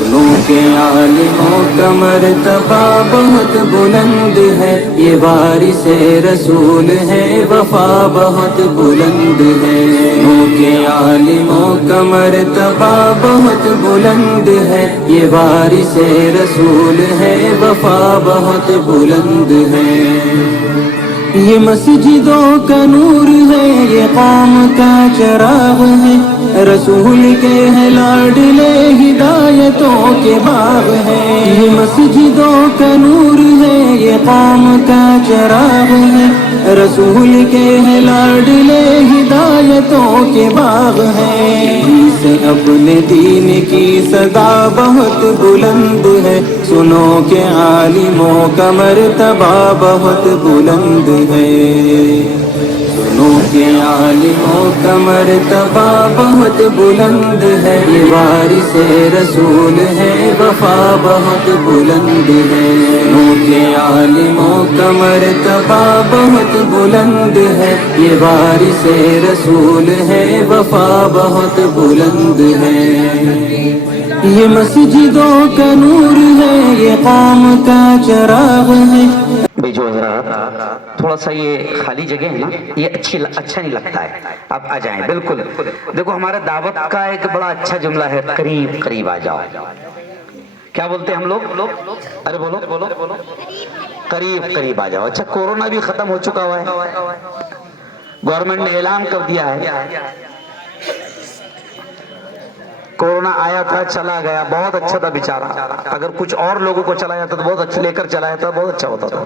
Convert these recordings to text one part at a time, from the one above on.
سنو کہ عالموں کا مرتبہ بہت بلند ہے، یہ وارث رسول ہے، وفا بہت بلند ہے۔ سنو کہ عالموں کا مرتبہ بہت بلند ہے، یہ وارث رسول ہے، وفا بہت بلند ہے۔ یہ مسجدوں کا نور ہے، یہ قوم کا چراغ ہے، رسول کے ہے لاڈلے ہدایتوں کے باغ ہے۔ یہ مسجدوں کا نور ہے، یہ قوم کا چراغ ہے، رسول کے ہے لاڈلے ہدایتوں کے باغ ہے۔ سے اپنے دین کی صدا بہت بلند ہے، سنو کہ عالموں کا مرتبہ بہت بلند ہے۔ سنو کہ عالموں کا مرتبہ بہت بلند ہے، یہ وارث رسول ہے، وفا بہت بلند ہے۔ سنو کہ عالموں کا مرتبہ بہت بلند ہے، یہ وارث رسول ہے، وفا بہت بلند ہے۔ یہ مسجدوں کا نور ہے، یہ قوم کا چراغ ہے۔ بھائی جو حضرات تھوڑا سا یہ خالی جگہ ہے نا، یہ اچھا نہیں لگتا ہے، آپ آ جائیں بالکل۔ دیکھو ہمارے دعوت کا ایک بڑا اچھا جملہ ہے، قریب قریب آ جاؤ۔ کیا بولتے ہیں ہم لوگ؟ ارے بولو قریب قریب آ جاؤ۔ اچھا کورونا بھی ختم ہو چکا ہوا ہے، گورنمنٹ نے اعلان کر دیا ہے، کورونا آیا تھا چلا گیا، بہت اچھا تھا بیچارہ، اگر کچھ اور لوگوں کو چلا جاتا تو بہت اچھا، لے کر چلا جاتا بہت اچھا ہوتا تھا۔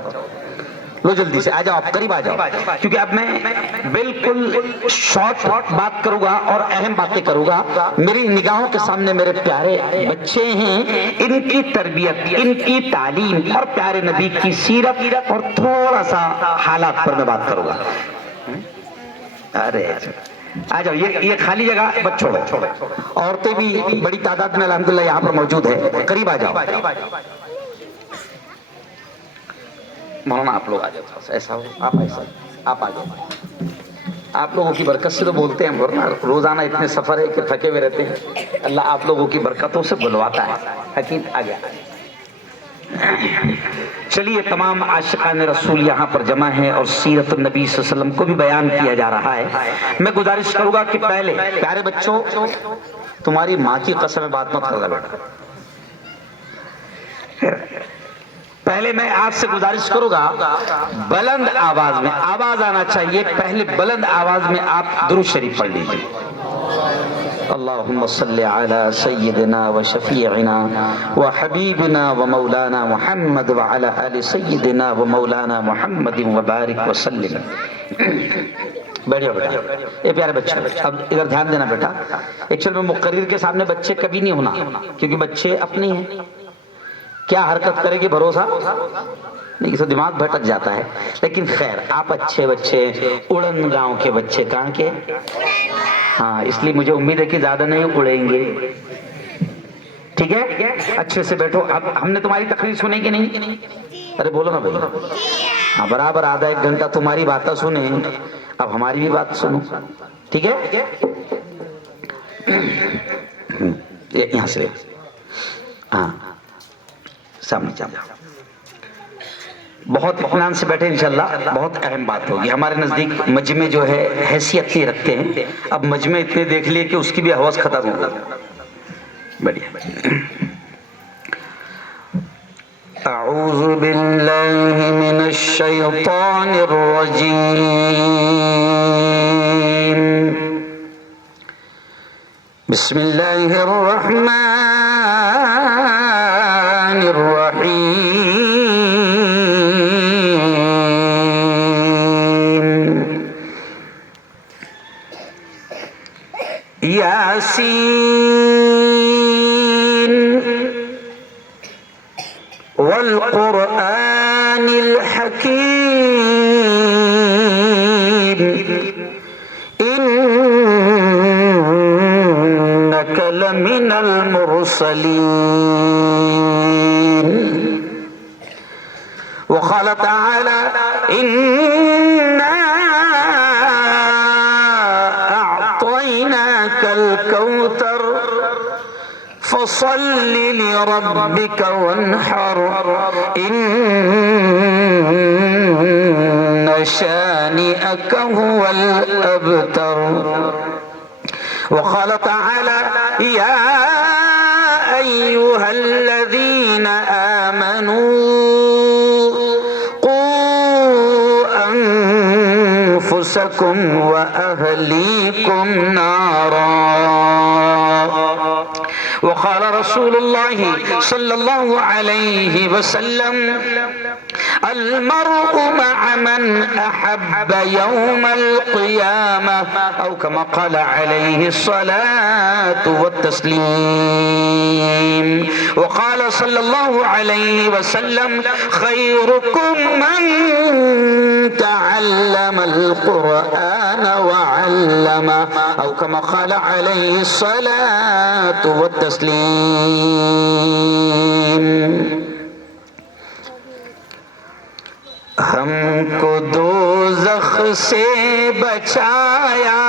لو جلدی سے آ جاؤ، آپ قریب آ جاؤ، کیونکہ اب میں بالکل شارٹ بات کروں گا اور اہم باتیں کروں گا۔ میری نگاہوں کے سامنے میرے پیارے بچے ہیں، ان کی تربیت، ان کی تعلیم اور پیارے نبی کی سیرت اور تھوڑا سا حالات پر میں بات کروں گا۔ ارے آ جاؤ، یہ خالی جگہ بچوں عورتیں بھی بڑی تعداد میں الحمدللہ یہاں پر موجود ہے، قریب آ جاؤ۔ مولانا آپ لوگ آ جاؤ، ایسا ہو آپ آ جاؤ۔ آپ لوگوں کی برکت سے تو بولتے ہیں، ورنہ روزانہ اتنے سفر ہے کہ تھکے ہوئے رہتے ہیں، اللہ آپ لوگوں کی برکتوں سے بلواتا ہے۔ حکیم آ گیا۔ چلیے تمام عاشقان رسول یہاں پر جمع ہیں اور سیرت النبی صلی اللہ علیہ وسلم کو بھی بیان کیا جا رہا ہے۔ میں گزارش کروں گا کہ پہلے پیارے بچوں، تمہاری ماں کی قسم بات مت کرنا بیٹا، پہلے میں آپ سے گزارش کروں گا بلند آواز میں، آواز آنا چاہیے، پہلے بلند آواز میں آپ درود شریف پڑھ لیجیے۔ اللہم صلی علی سیدنا و شفیعنا و حبیبنا و مولانا محمد و علی آل سیدنا و مولانا محمد و بارک وسلم۔ بیٹھو بیٹا، اے پیارے بچے، اب ادھر دھیان دینا بیٹا۔ ایکچوئل میں مقرر کے سامنے بچے کبھی نہیں ہونا، کیونکہ بچے اپنے ہیں، کیا حرکت کرے گی بھروسہ نہیں، اسے دماغ بھٹک جاتا ہے۔ لیکن خیر، آپ اچھے بچے، اڑن گاؤں کے بچے، کہاں کے؟ ہاں، اس لیے مجھے امید ہے کہ زیادہ نہیں اڑیں گے، ٹھیک ہے؟ اچھے سے بیٹھو۔ اب ہم نے تمہاری تقریر سنی کہ نہیں؟ ارے بولو نا بھائی، ہاں برابر آدھا ایک گھنٹہ تمہاری باتیں سنیں، اب ہماری بھی بات سنو، ٹھیک ہے؟ یہاں سے ہاں سامنے جاؤ، بہت اطمینان سے بیٹھے، انشاءاللہ بہت اہم بات ہوگی۔ ہمارے نزدیک مجمع جو ہے حیثیت نہیں رکھتے ہیں، اب مجمع اتنے دیکھ لیے کہ اس کی بھی حوث ختم ہو گئی۔ بڑھیا۔ اعوذ باللہ من الشیطان الرجیم، بسم اللہ الرحمن الرحیم۔ یاسین والقرآن الحکیم، انک لمن المرسلین۔ وقال تعالی انا اعطیناک الکوثر فصل لربك وانحر ان شانئك هو الابتر. وقال تعالى يا ايها الذين آمنوا قوا انفسكم واهليكم نارا. وقال رسول الله صلى الله عليه وسلم المرء مع من أحب يوم القيامة أو كما قال عليه الصلاة والتسليم. وقال صلى الله عليه وسلم خيركم من تعلم القرآن وعلمه أو كما قال عليه الصلاة والتسليم. ہم کو دوزخ سے بچایا.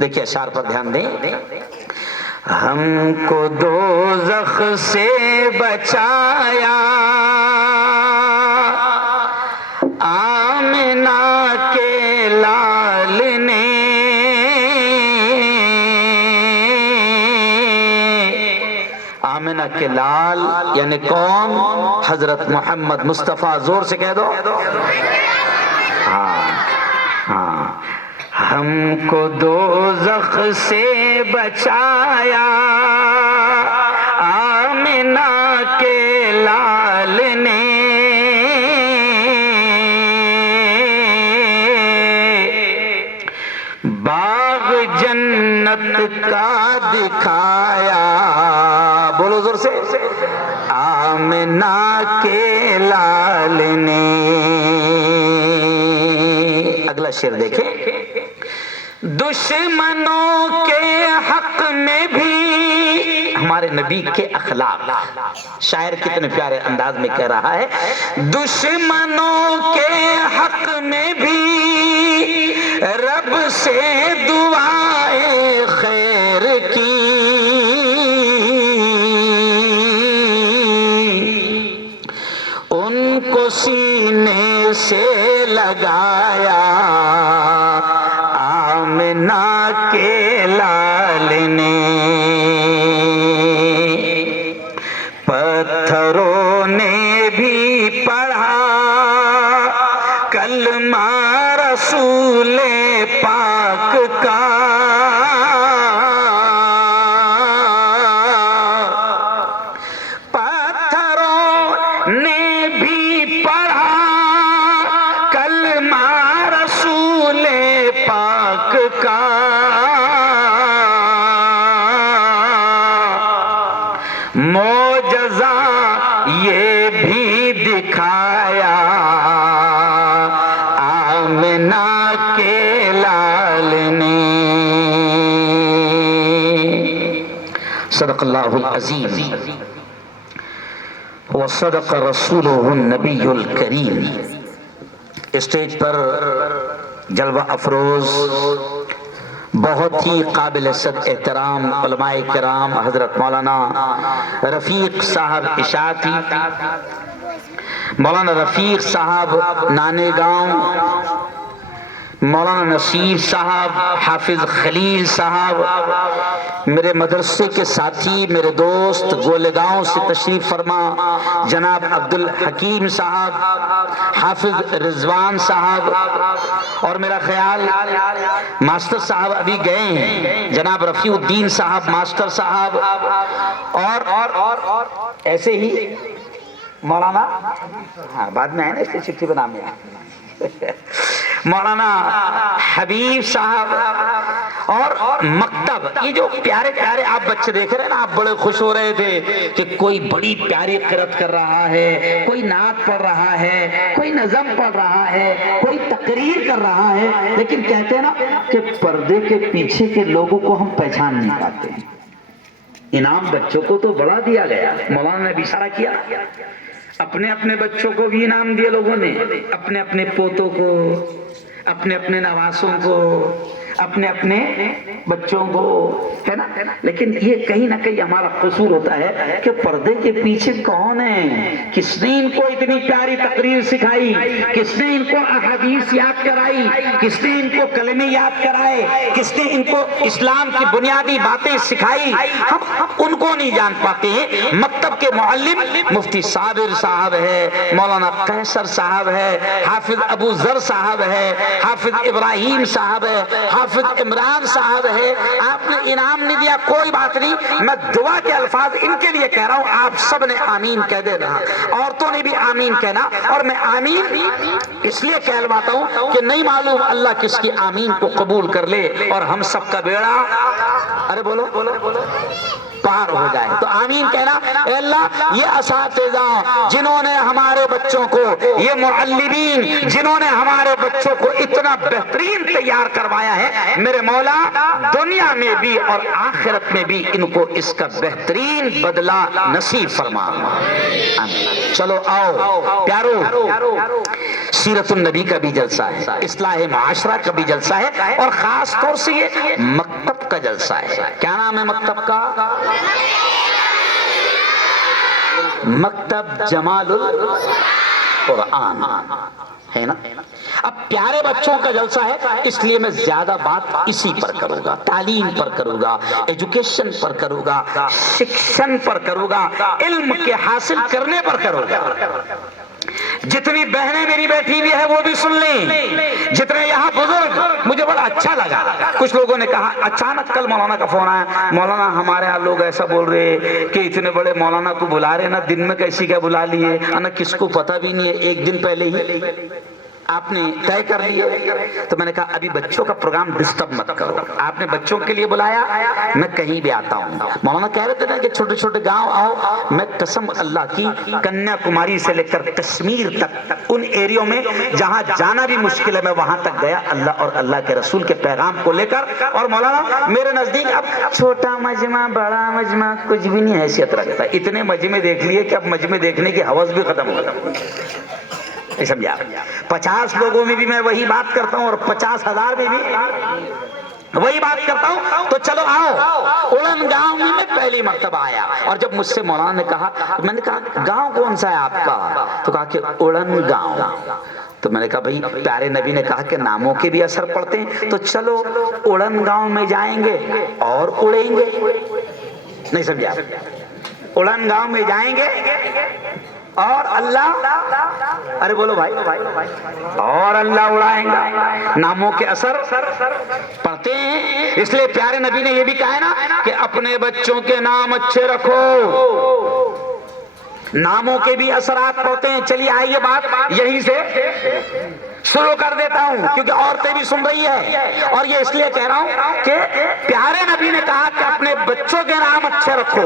دیکھیے اشعار پر دھیان دیں. ہم کو دوزخ سے بچایا آمنہ کے لال نے. آمنہ کے لال یعنی کون؟ حضرت محمد مصطفیٰ. زور سے کہہ دو. ہاں ہم کو دوزخ سے بچایا آمنہ کے لال نے. باغ جنت کا دکھایا. بولو زور سے. آمنہ کے لال نے. اگلا شعر دیکھیں. دشمنوں کے حق میں بھی ہمارے نبی کے اخلاق. شاعر کتنے پیارے انداز میں کہہ رہا ہے دشمنوں کے حق میں بھی رب سے دعائیں خیر کی. ان کو سینے سے لگایا آمنہ کے لال نے. پتھروں نے بھی پڑھا کلمہ رسول پاک کا. پتھروں نے بھی پڑھا کلمہ رسول پاک کا. معجزہ یہ بھی دکھایا آمنہ کے لال نے. صدق اللہ العظیم وصدق رسولہ النبی الکریم. اسٹیج پر جلوہ افروز بہت ہی قابل صد احترام علماء کرام حضرت مولانا رفیق صاحب اشاعتی، مولانا رفیق صاحب نانے گاؤں، مولانا نصیر صاحب، حافظ خلیل صاحب، میرے مدرسے کے ساتھی، میرے دوست گولگاؤں سے تشریف فرما جناب عبدالحکیم صاحب، حافظ رضوان صاحب، اور میرا خیال ماسٹر صاحب ابھی گئے ہیں جناب رفیع الدین صاحب ماسٹر صاحب، اور ایسے ہی مولانا بعد میں آئے نا اس سے چٹھی بنا میں مولانا حبیب صاحب اور مکتب. یہ جو پیارے پیارے آپ بچے دیکھ رہے ہیں نا، آپ بڑے خوش ہو رہے تھے کہ کوئی بڑی پیاری قرات کر رہا ہے، کوئی نعت پڑھ رہا ہے، کوئی نظم پڑھ رہا ہے، کوئی تقریر کر رہا ہے، لیکن کہتے ہیں نا کہ پردے کے پیچھے کے لوگوں کو ہم پہچان نہیں پاتے. انعام بچوں کو تو بڑا دیا گیا، مولانا نے بھی اشارہ کیا، اپنے اپنے بچوں کو بھی انعام دیا لوگوں نے، اپنے اپنے پوتوں کو، اپنے اپنے نواسوں کو، اپنے اپنے بچوں کو، ہے نا. لیکن یہ کہیں نہ کہیں ہمارا قصور ہوتا ہے کہ پردے کے پیچھے کون ہے، کس نے ان کو اتنی پیاری تقریر سکھائی، کس نے ان کو احادیث یاد کرائی، کس نے ان کو کلمے یاد کرائے، کس نے ان کو اسلام کی بنیادی باتیں سکھائی، ہم ان کو نہیں جان پاتے ہیں. مکتب کے معلم مفتی صابر صاحب ہے، مولانا قیصر صاحب ہے، حافظ ابو ذر صاحب ہے، حافظ ابراہیم صاحب ہے، حافظ عمران صاحب ہے. آپ نے انعام نہیں دیا، کوئی بات نہیں، میں دعا کے الفاظ ان کے لیے کہہ رہا ہوں، آپ سب نے آمین کہہ دینا، عورتوں نے بھی آمین کہنا. اور میں آمین اس لیے کہلواتا ہوں کہ نہیں معلوم اللہ کس کی آمین کو قبول کر لے اور ہم سب کا بیڑا، ارے بولو پار ہو جائے. تو آمین کہنا. اے اللہ یہ اساتذہ جنہوں نے ہمارے بچوں کو، یہ معلمین جنہوں نے ہمارے بچوں کو اتنا بہترین تیار کروایا ہے، میرے مولا دنیا میں بھی اور آخرت میں بھی ان کو اس کا بہترین بدلہ نصیب فرما. آمین. چلو آؤ پیارو، سیرت النبی کا بھی جلسہ ہے، اصلاح معاشرہ کا بھی جلسہ ہے، اور خاص طور سے یہ مکتب کا جلسہ ہے. کیا نام ہے مکتب کا؟ مکتب جمال القرآن ہے نا. اب پیارے بچوں کا جلسہ ہے، اس لیے میں زیادہ بات اسی پر کروں گا، تعلیم پر کروں گا، ایجوکیشن پر کروں گا، شکشن پر کروں گا، علم کے حاصل کرنے پر کروں گا. جتنی بہنیں میری بیٹھی ہوئی ہے وہ بھی سن لیں، جتنے یہاں بزرگ، مجھے بڑا اچھا لگا. کچھ لوگوں نے کہا، اچانک کل مولانا کا فون آیا، مولانا ہمارے ہاں لوگ ایسا بول رہے کہ اتنے بڑے مولانا کو بلا رہے نا، دن میں کیسی کیا بلا لیے، نا کس کو پتہ بھی نہیں ہے، ایک دن پہلے ہی آپ نے طے کر لیے. تو میں نے کہا ابھی بچوں کا پروگرام ڈسٹرب مت کرو، آپ نے بچوں کے لیے بلایا، میں کہیں بھی آتا ہوں. مولانا کہہ رہے تھے نا کہ چھوٹے چھوٹے گاؤں آؤ، میں قسم اللہ کی کنیا کماری سے لے کر کشمیر تک ان ایریوں میں جہاں جانا بھی مشکل ہے میں وہاں تک گیا، اللہ اور اللہ کے رسول کے پیغام کو لے کر. اور مولانا میرے نزدیک اب چھوٹا مجمع بڑا مجمع کچھ بھی نہیں حیثیت رکھتا، اتنے مجمع دیکھ لیے کہ اب مجمع دیکھنے کی حوث بھی ختم ہو گئی. سمجھا؟ 50 لوگوں میں بھی میں وہی بات کرتا ہوں اور 50,000 میں بھی وہی بات کرتا ہوں. تو چلو آؤ. اڑن گاؤں میں پہلی مرتبہ آیا، اور جب مجھ سے مولانا نے کہا، میں نے کہا گاؤں کون سا ہے آپ کا؟ تو کہا کہ اڑن گاؤں. تو میں نے کہا بھائی پیارے نبی نے کہا کہ ناموں کے بھی اثر پڑتے ہیں، تو چلو اڑن گاؤں میں جائیں گے اور اڑیں گے. نہیں سمجھا؟ اڑن گاؤں میں جائیں گے اور اللہ، ارے بولو بھائی، اور اللہ اڑائیں گا. ناموں کے اثر پڑھتے ہیں، اس لیے پیارے نبی نے یہ بھی کہا ہے نا کہ اپنے بچوں کے نام اچھے رکھو. ناموں کے بھی اثرات پڑتے ہیں. چلیے آئیے بات یہیں سے شروع کر دیتا ہوں کیونکہ عورتیں بھی سن رہی ہے، اور یہ اس لیے کہہ رہا ہوں کہ پیارے نبی نے کہا کہ اپنے بچوں کے نام اچھے رکھو.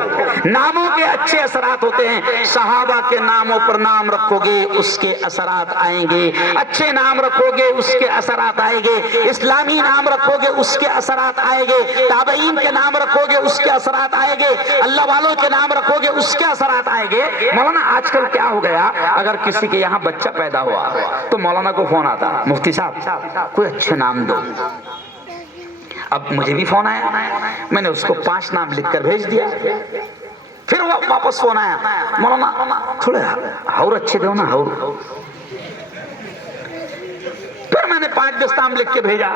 ناموں کے اچھے اثرات ہوتے ہیں. صحابہ کے ناموں پر نام رکھو گے اس کے اثرات آئیں گے، اچھے نام رکھو گے اس کے اثرات آئیں گے، اسلامی نام رکھو گے اس کے اثرات آئیں گے، تابعین کے نام رکھو گے اس کے اثرات آئیں گے، اللہ والوں کے نام رکھو گے اس کے اثرات آئیں گے. مولانا آج کل کیا ہو گیا، اگر کسی کے یہاں بچہ پیدا ہوا تو مولانا کو فون آتا، مفتی صاحب کوئی اچھے نام دو. اب مجھے بھی فون آیا، میں نے اس کو 5 نام لکھ کر بھیج دیا. پھر وہ واپس فون آیا، مولانا تھوڑے ہور اچھے دو نا، ہور. پھر میں نے 5-10 نام لکھ کے بھیجا.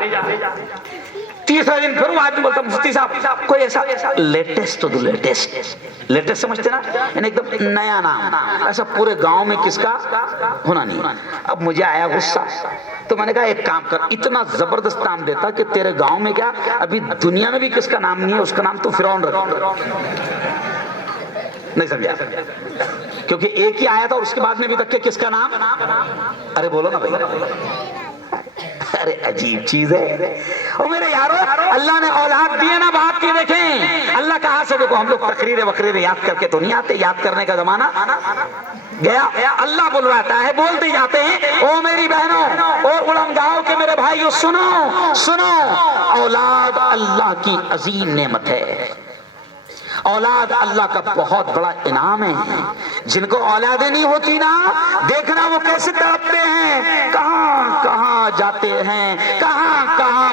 تیسرا دن پھر وہ آدمی بولتا مفتی صاحب کوئی ایسا لیٹسٹ تو دو. لیٹسٹ سمجھتے نا، یعنی ایک دم نیا نام، ایسا پورے گاؤں میں کس کا ہونا نہیں. اب مجھے آیا غصہ، تو میں نے کہا ایک کام کر، اتنا زبردست نام دیتا کہ تیرے گاؤں میں کیا ابھی دنیا میں بھی کس کا نام نہیں ہے، اس کا نام تو فرعون رکھ. نہیں سمجھا؟ کیونکہ ایک ہی آیا تھا، اس کے بعد میں بھی تک کہ کس کا نام، ارے بولو نا بھائی. ارے عجیب چیز ہے. اور میرے یارو اللہ نے اولاد دیے نا باپ کی. دیکھیں اللہ کہاں سے، دیکھو ہم لوگ تقریر وقریر یاد کر کے تو نہیں آتے، یاد کرنے کا زمانہ گیا. اللہ بلواتا ہے، بولتے جاتے ہیں. او میری بہنوں اور اڑن گاؤں کے میرے بھائیوں، سنو سنو، اولاد اللہ کی عظیم نعمت ہے. اولاد اللہ کا بہت بڑا انعام ہے. جن کو اولادیں نہیں ہوتی نا، دیکھنا وہ کیسے تڑپتے ہیں، کہاں کہاں جاتے ہیں، کہاں کہاں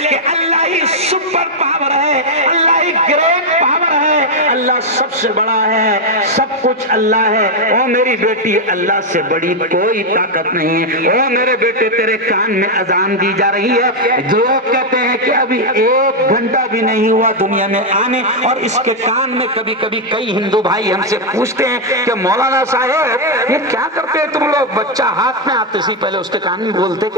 کہ اللہ ہی سپر پاور ہے, اللہ ہی گریٹ پاور ہے, اللہ سب سے بڑا ہے, سب کچھ اللہ ہے. او میری بیٹی, اللہ سے بڑی کوئی طاقت نہیں ہے. او میرے بیٹے, تیرے کان میں اذان دی جا رہی ہے, لوگ کہتے ہیں کہ ابھی 1 گھنٹہ بھی نہیں ہوا دنیا میں آنے, اور اس کے کان میں کبھی کبھی کئی ہندو بھائی ہم سے پوچھتے ہیں کہ مولانا صاحب یہ کیا کرتے ہیں تم لوگ, بچہ ہاتھ میں آتے سے پہلے اس کے کان میں بولتے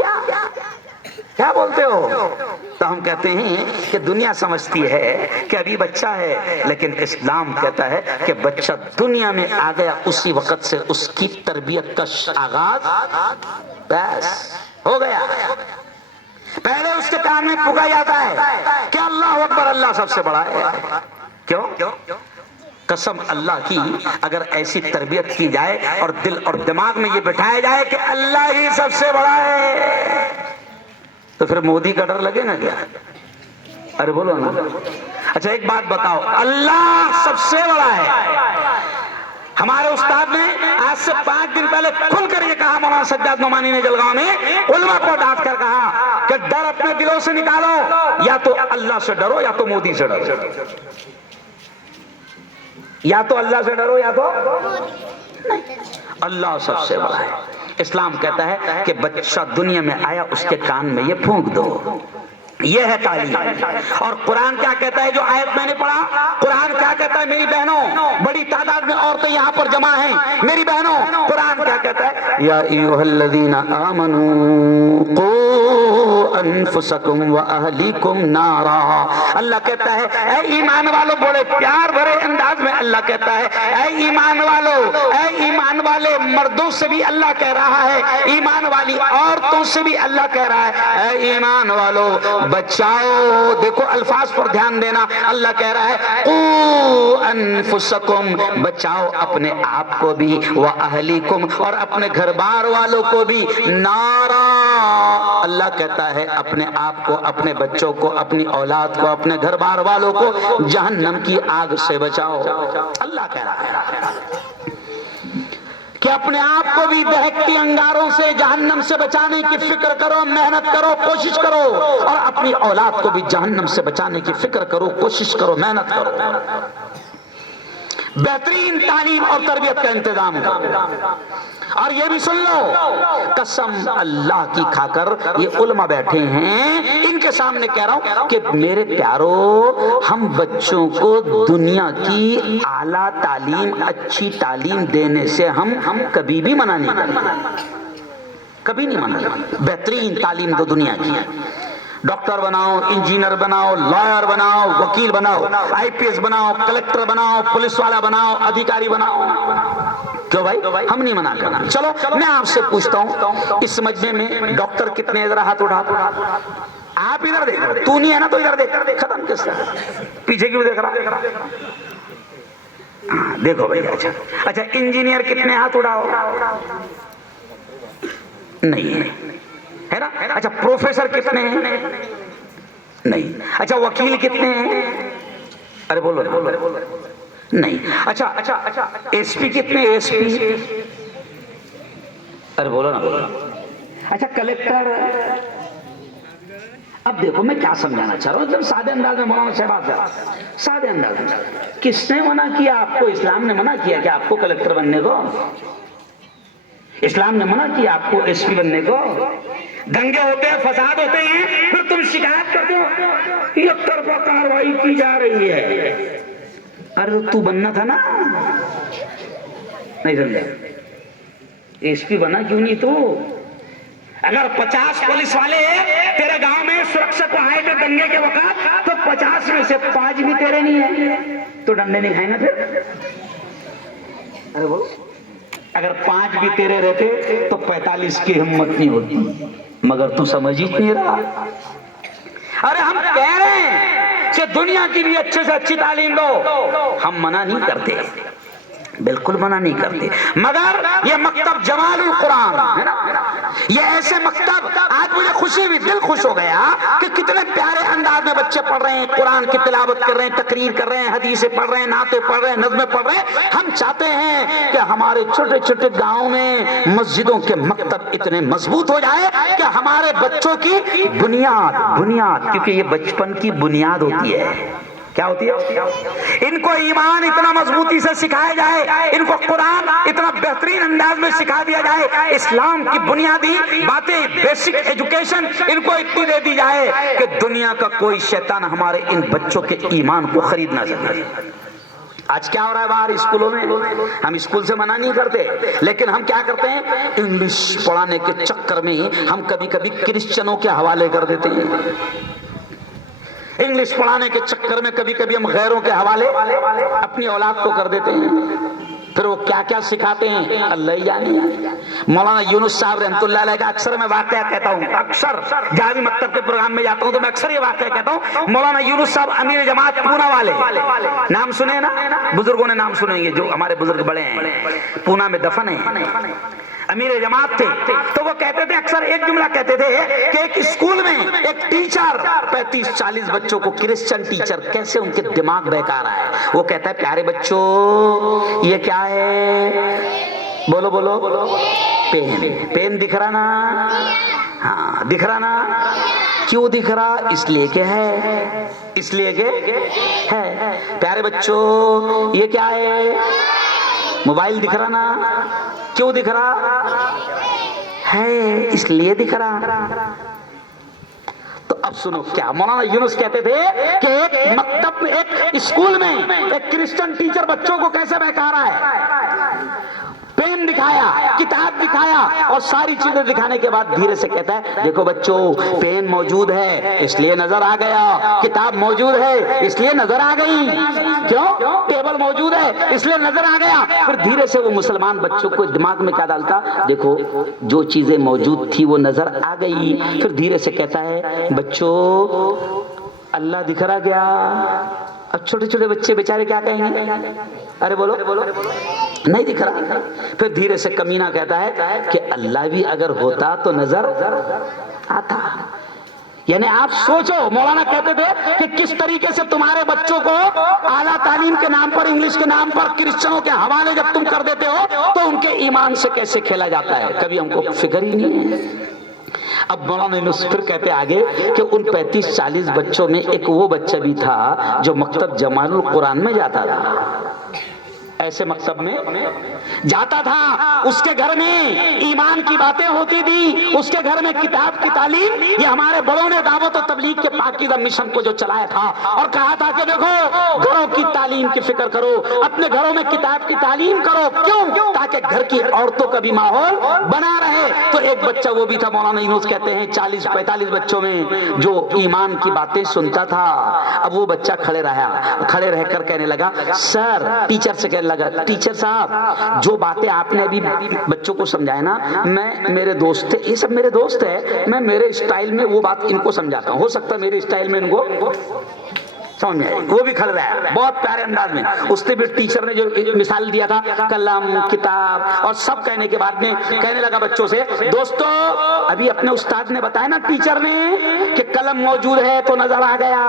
کیا بولتے ہو؟ تو ہم کہتے ہیں کہ دنیا سمجھتی ہے کہ ابھی بچہ ہے, لیکن اسلام کہتا ہے کہ بچہ دنیا میں آ گیا اسی وقت سے اس کی تربیت کا آغاز بس ہو گیا. پہلے اس کے کان میں پکا جاتا ہے کہ اللہ اکبر, اللہ سب سے بڑا ہے. کیوں؟ قسم اللہ کی, اگر ایسی تربیت کی جائے اور دل اور دماغ میں یہ بٹھایا جائے کہ اللہ ہی سب سے بڑا ہے, تو پھر مودی کا ڈر لگے نا کیا؟ ارے بولو نا. اچھا ایک بات بتاؤ, اللہ سب سے بڑا ہے. ہمارے استاد نے آج سے 5 دن پہلے کھل کر یہ کہا, مولانا سجاد نعمانی نے جلگاؤں میں علماء کو ڈانٹ کر کہا کہ ڈر اپنے دلوں سے نکالو, یا تو اللہ سے ڈرو یا تو مودی سے ڈرو, یا تو اللہ سے ڈرو یا تو نہیں. اللہ سب سے بڑا ہے. اسلام کہتا ہے کہ بچہ دنیا میں آیا اس کے کان میں یہ پھونک دو, یہ ہے تعلیم. اور قرآن کیا کہتا ہے, جو آیت میں نے پڑھا, قرآن کیا کہتا ہے میری بہنوں, بڑی تعداد میں عورتیں یہاں پر جمع ہیں میری بہنوں, قرآن کیا کہتا ہے, یا ایھا الذین آمنوا قوا انفسکم واہلیکم نارا. اللہ کہتا ہے اے ایمان والو, بڑے پیار بھرے انداز میں اللہ کہتا ہے اے ایمان والو, اے ایمان والے مردوں سے بھی اللہ کہہ رہا ہے, ایمان والی عورتوں سے بھی اللہ کہہ رہا ہے اے ایمان والو بچاؤ. دیکھو الفاظ پر دھیان دینا, اللہ کہہ رہا ہے قوا انفسکم, بچاؤ اپنے آپ کو بھی, واہلیکم, اور اپنے گھر بار والوں کو بھی, نارا. اللہ کہتا ہے اپنے آپ کو, اپنے بچوں کو, اپنی اولاد کو, اپنے گھر بار والوں کو جہنم کی آگ سے بچاؤ. اللہ کہہ رہا ہے کہ اپنے آپ کو بھی دہکتی انگاروں سے, جہنم سے بچانے کی فکر کرو, محنت کرو, کوشش کرو, اور اپنی اولاد کو بھی جہنم سے بچانے کی فکر کرو, کوشش کرو, محنت کرو. بہترین تعلیم اور تربیت کا انتظام کرو. اور یہ بھی سن لو, قسم اللہ کی کھا کر یہ علماء بیٹھے ہیں, ان کے سامنے کہہ رہا ہوں کہ میرے پیارو, ہم بچوں کو دنیا کی اعلیٰ تعلیم, اچھی تعلیم دینے سے ہم کبھی بھی منع نہیں کرتے, کبھی نہیں منع کرتے. بہترین تعلیم دو دنیا کی, ڈاکٹر بناؤ, انجینئر بناؤ, لائر بناؤ, وکیل بناؤ, IPS بناؤ, کلکٹر بناؤ, پولیس والا بناؤ, ادھیکاری بناؤ. کیوں بھائی, ہم نہیں منع کرنا. چلو میں آپ سے پوچھتا ہوں, اس مجمع میں ڈاکٹر کتنے, ادھر ہاتھ اٹھا. آپ ادھر دیکھ, تو نہیں ہے نا تو ادھر دیکھ. ختم کس طرح, پیچھے کیوں دیکھ رہا, دیکھو بھائی. اچھا انجینئر کتنے, ہاتھ اٹھاؤ. نہیں ہے نا. اچھا پروفیسر کتنے ہیں, نہیں. اچھا وکیل کتنے ہیں, ارے بولو نہیں. اچھا SP کتنے, SP, ارے بولو نا, بولو. اچھا کلیکٹر. اب دیکھو میں کیا سمجھانا چاہ رہا ہوں, جب سادے انداز میں مولانا صاحب آپ سادے انداز میں, کس نے منع کیا آپ کو, اسلام نے منع کیا کہ آپ کو کلیکٹر بننے کو, اسلام نے منع کیا آپ کو SP بننے کو. دنگے ہوتے ہیں, فساد ہوتے ہیں, پھر تم شکایت کرتے ہو یہ طرفہ کاروائی کی جا رہی ہے. ارے تو بننا تھا نا, نہیں سمجھا, SP بنا کیوں نہیں تو. اگر 50 پولیس والے تیرے گاؤں میں سرکشا کو آئے تھے دنگے کے وقت, تو 50 میں سے 5 بھی تیرے نہیں ہیں, تو ڈنڈے نہیں کھائیں نا پھر. ارے بولو, اگر 5 بھی تیرے رہتے تو 45 کی ہمت نہیں ہوتی, مگر تو سمجھ ہی نہیں رہا. ارے ہم کہہ رہے ہیں کہ دنیا کی بھی اچھے سے اچھی تعلیم دو, ہم منع نہیں کرتے, بالکل منع نہیں کرتے، مگر یہ مکتب جمال القرآن ہے نا، یہ ایسے مکتب، آج مجھے خوشی ہوئی، دل خوش ہو گیا کہ کتنے پیارے انداز میں بچے پڑھ رہے ہیں، قرآن کی تلاوت کر رہے ہیں، تقریر کر رہے ہیں، حدیثیں پڑھ رہے ہیں، نعتیں پڑھ رہے ہیں، نظمیں پڑھ رہے ہیں۔ ہم چاہتے ہیں کہ ہمارے چھوٹے چھوٹے گاؤں میں مسجدوں کے مکتب اتنے مضبوط ہو جائے کہ ہمارے بچوں کی بنیاد، کیونکہ یہ بچپن کی بنیاد ہوتی ہے، کیا ہوتی ہے؟ ان کو ایمان اتنا مضبوطی سے سکھایا جائے، ان کو قرآن اتنا بہترین انداز میں سکھا دیا جائے، اسلام کی بنیادی باتیں، بیسک ایجوکیشن ان کو اتنی دے دی جائے کہ دنیا کا کوئی شیطان ہمارے ان بچوں کے ایمان کو خرید نہ سکے۔ آج کیا ہو رہا ہے باہر اسکولوں میں؟ ہم اسکول سے منع نہیں کرتے، لیکن ہم کیا کرتے ہیں؟ انگلش پڑھانے کے چکر میں ہم کبھی کبھی کرسچنوں کے حوالے کر دیتے ہیں، انگلش پڑھانے کے چکر میں کبھی کبھی ہم غیروں کے حوالے اپنی اولاد کو کر دیتے ہیں، پھر وہ کیا کیا سکھاتے ہیں اللہ ہی جانے۔ مولانا یونس صاحب رحمۃ اللہ علیہ کا اکثر میں واقعہ کہتا ہوں، اکثر جہاں بھی مکتب کے پروگرام میں جاتا ہوں تو میں اکثر یہ واقعہ کہتا ہوں۔ مولانا یونس صاحب امیر جماعت پونا والے، نام سنے نا، بزرگوں نے نام سنیں گے، جو ہمارے بزرگ بڑے ہیں، پونا میں دفن ہیں، امیر جماعت تھے، تو وہ کہتے تھے، اکثر ایک جملہ کہتے تھے کہ ایک اسکول میں ایک ٹیچر 35-40 بچوں کو، کرسچن ٹیچر، کیسے ان کے دماغ بہکا رہا ہے۔ وہ کہتا ہے پیارے بچوں یہ کیا ہے؟ بولو بولو، پین دکھ رہا نا؟ ہاں دکھ رہا نا؟ کیوں دکھ رہا؟ اس لیے کہ ہے، اس لیے کہ ہے۔ پیارے بچوں یہ کیا ہے؟ موبائل دکھ رہا نا؟ کیوں دکھ رہا ہے؟ اس لیے دکھ رہا۔ تو اب سنو کیا مولانا یونس کہتے تھے کہ ایک مکتب میں، ایک اسکول میں ایک کرسچن ٹیچر بچوں کو کیسے بہکا رہا ہے، پین دکھایا، کتاب دکھایا اور ساری چیزیں دکھانے کے بعد دھیرے سے کہتا ہے دیکھو بچوں پین موجود ہے اس لیے نظر آ گیا، کتاب موجود ہے اس لیے نظر آ گئی، کیوں؟ ٹیبل موجود ہے اس لیے نظر آ گیا۔ پھر دھیرے سے وہ مسلمان بچوں کو دماغ میں کیا ڈالتا؟ دیکھو جو چیزیں موجود تھی وہ نظر آ گئی۔ پھر دھیرے سے کہتا ہے بچوں اللہ دکھ رہا گیا۔ اب چھوٹے چھوٹے بچے بیچارے کیا کہیں گے؟ ارے بولو نہیں دکھ رہا۔ پھر دھیرے سے کمینہ کہتا ہے کہ اللہ بھی اگر ہوتا تو نظر آتا۔ یعنی آپ سوچو، مولانا کہتے تھے کہ کس طریقے سے تمہارے بچوں کو اعلیٰ تعلیم کے نام پر، انگلش کے نام پر کرسچنوں کے حوالے جب تم کر دیتے ہو تو ان کے ایمان سے کیسے کھیلا جاتا ہے، کبھی ہم کو فکر ہی نہیں ہے۔ اب مولانا یونس پھر کہتے آگے کہ ان 35-40 بچوں میں ایک وہ بچہ بھی تھا جو مکتب جمال القرآن میں جاتا تھا، ایسے مکتب میں جاتا تھا، اس کے گھر میں ایمان کی باتیں ہوتی تھی، اس کے گھر میں کتاب کی تعلیم۔ یہ ہمارے بڑوں نے دعوت و تبلیغ کے پاکیزہ مشن کو جو چلایا تھا اور کہا تھا کہ دیکھو گھروں کی تعلیم کی فکر کرو، اپنے گھروں میں کتاب کی تعلیم کرو، کیوں؟ تاکہ گھر کی عورتوں کا بھی ماحول بنا رہے۔ تو ایک بچہ وہ بھی تھا، مولانا یونس کہتے ہیں 40-45 بچوں میں جو ایمان کی باتیں سنتا تھا۔ اب وہ بچہ کھڑے رہ کر کہنے لگا سر، ٹیچر سے کہنے لگا ٹیچر صاحب جو باتیں آپ نے ابھی بچوں کو سمجھایا نا، میں میرے دوست تھے، یہ سب میرے دوست ہے، میں میرے اسٹائل میں وہ بات ان کو سمجھاتا ہوں، ہو سکتا ہے میرے اسٹائل میں ان کو سمجھ میں آئے۔ وہ بھی کھڑ رہا ہے بہت پیارے انداز میں۔ اس نے بھی ٹیچر نے جو مثال دیا تھا قلم، کتاب اور سب کہنے کے بعد میں کہنے لگا بچوں سے دوستو ابھی اپنے استاد نے بتایا نا ٹیچر نے کہ قلم موجود ہے تو نظر آ گیا،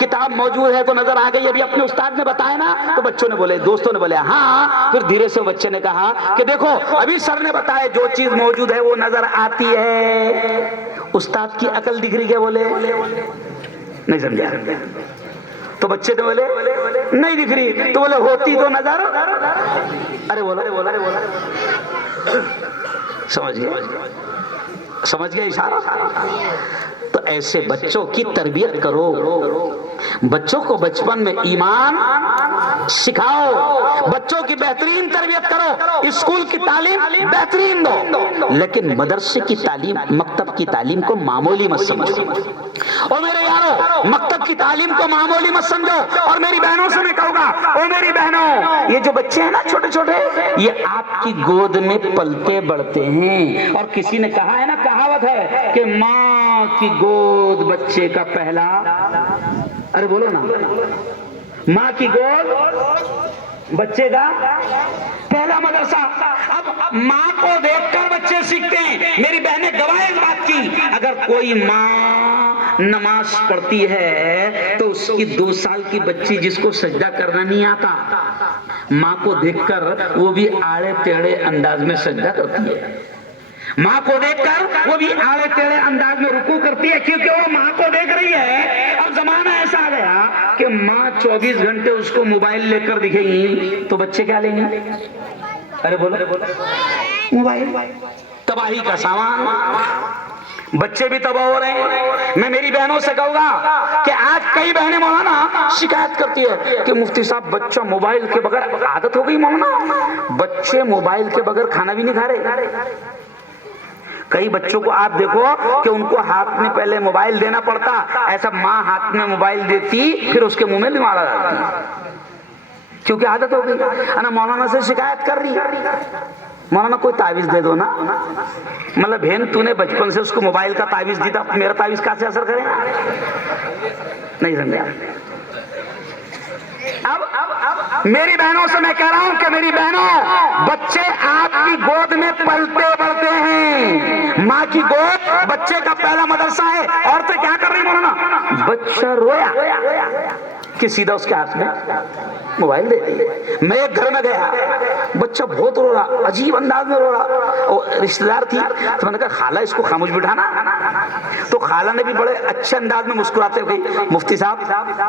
کتاب موجود ہے تو نظر آ گئی، ابھی اپنے استاد نے بتایا نا۔ تو بچوں نے بولے، دوستوں نے بولے ہاں۔ پھر دھیرے سے بچے نے کہا کہ دیکھو ابھی سر نے بتایا جو چیز موجود ہے وہ نظر آتی ہے، استاد کی عقل دکھ رہی ہے؟ بولے نہیں سمجھا۔ تو بچے تو بولے نہیں دکھ رہی، تو بولے ہوتی تو نظر، ارے بولا سمجھ گئے اشارہ؟ تو ایسے بچوں کی تربیت کرو، بچوں کو بچپن میں ایمان سکھاؤ، بچوں کی بہترین تربیت کرو، اسکول کی تعلیم بہترین دو، لیکن مدرسے کی تعلیم، مکتب کی تعلیم کو معمولی مت سمجھو۔ اور میرے یارو مکتب کی تعلیم کو معمولی مت سمجھو۔ اور میری بہنوں سے میں کہوں گا، او میری بہنوں، یہ جو بچے ہیں نا چھوٹے چھوٹے، یہ آپ کی گود میں پلتے بڑھتے ہیں، اور کسی نے کہا ہے نا، کہاوت ہے کہ ماں کی گود بچے کا پہلا، ارے بولو نا، ماں کی گود بچے کا پہلا مدرسہ. اب ماں کو دیکھ کر بچے سیکھتے ہیں. میری بہنیں گواہ اس بات کی, اگر کوئی ماں نماز پڑھتی ہے تو اس کی 2 سال کی بچی جس کو سجدہ کرنا نہیں آتا, ماں کو دیکھ کر وہ بھی آڑے ٹیڑھے انداز میں سجدہ کرتی ہے. ماں کو دیکھ کر وہ بھی آڑے ٹیڑھے انداز میں رکوع کرتی ہے, کیونکہ وہ ماں کو دیکھ رہی ہے. اب زمانہ ایسا آ گیا کہ ماں 24 گھنٹے اس کو موبائل لے کر دکھے گی تو بچے کیا لیں گے؟ ارے بولو, موبائل تباہی کا سامان. بچے بھی تباہ ہو رہے ہیں. میں میری بہنوں سے کہوں گا کہ آج کئی بہنیں مولانا شکایت کرتی ہے کہ مفتی صاحب بچہ موبائل کے بغیر, عادت ہو گئی مولانا, بچے موبائل کے بغیر کھانا بھی نہیں کھا رہے. کئی بچوں کو آپ دیکھو کہ ان کو ہاتھ میں پہلے موبائل دینا پڑتا, ایسا ماں ہاتھ میں موبائل دیتی پھر اس کے منہ میں مالا جاتی, کیونکہ عادت ہو گئی. انا مولانا سے شکایت کر رہی, مولانا کوئی تعویذ دے دو نا. مطلب بہن تو نے بچپن سے اس کو موبائل کا تعویذ دی تھا, میرا تعویذ کہاں سے اثر کرے گا؟ نہیں سمجھا. اب میری بہنوں سے میں کہہ رہا ہوں کہ میری بہنوں, بچے آپ کی گود میں پلتے بڑھتے ہیں. ماں کی گود بچے کا پہلا مدرسہ ہے. عورتیں کیا کر رہی مولانا؟ بچہ رویا کہ سیدھا اس کے ہاتھ میں موبائل دے دی. میں ایک گھر میں گیا, بچہ بہت رو رہا, عجیب انداز میں رو رہا. رشتہ دار تھی تو میں نے کہا خالہ اس کو خاموش بٹھانا. تو خالہ نے بھی بڑے اچھے انداز میں مسکراتے ہوئے مفتی صاحب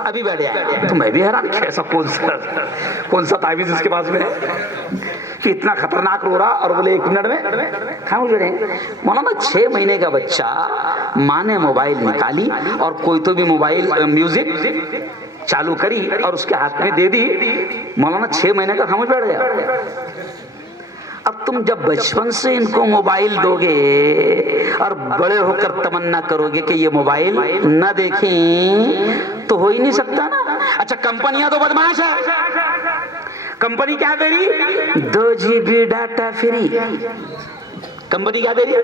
ابھی بیٹھ جائیں. تو میں بھی حیران کہ ایسا کون سا تعویذ اس کے پاس میں کہ اتنا خطرناک رو رہا, اور بولے 1 منٹ میں خاموش بیٹھیں. مولانا 6 مہینے کا بچہ, ماں نے موبائل نکالی اور کوئی تو بھی موبائل میوزک چالو کری اور اس کے ہاتھ میں دے دی. مولانا 6 مہینے کا خاموش بیٹھ گیا. اب تم جب بچپن سے ان کو موبائل دو گے اور بڑے ہو کر تمنا کرو گے کہ یہ موبائل نہ دیکھیں تو ہو ہی نہیں سکتا نا. اچھا کمپنیاں تو بدماش ہے. کمپنی کیا دے رہی؟ 2 GB ڈاٹا فری. کمپنی کیا دے رہی؟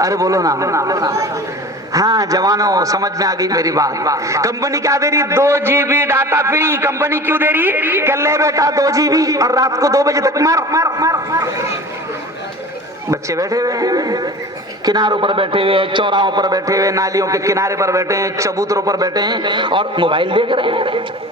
ارے بولو نا. ہاں جوانوں سمجھ میں آ گئی میری بات. کمپنی کیا دے رہی؟ 2 GB ڈاٹا فری. کمپنی کیوں دے رہی؟ کہ لے بیٹا 2 GB اور رات کو 2 بجے تک مار. بچے بیٹھے ہوئے ہیں, کناروں پر بیٹھے ہوئے, چوراہوں پر بیٹھے ہوئے, نالیوں کے کنارے پر بیٹھے ہیں, چبوتروں پر بیٹھے ہیں اور موبائل دیکھ رہے ہیں.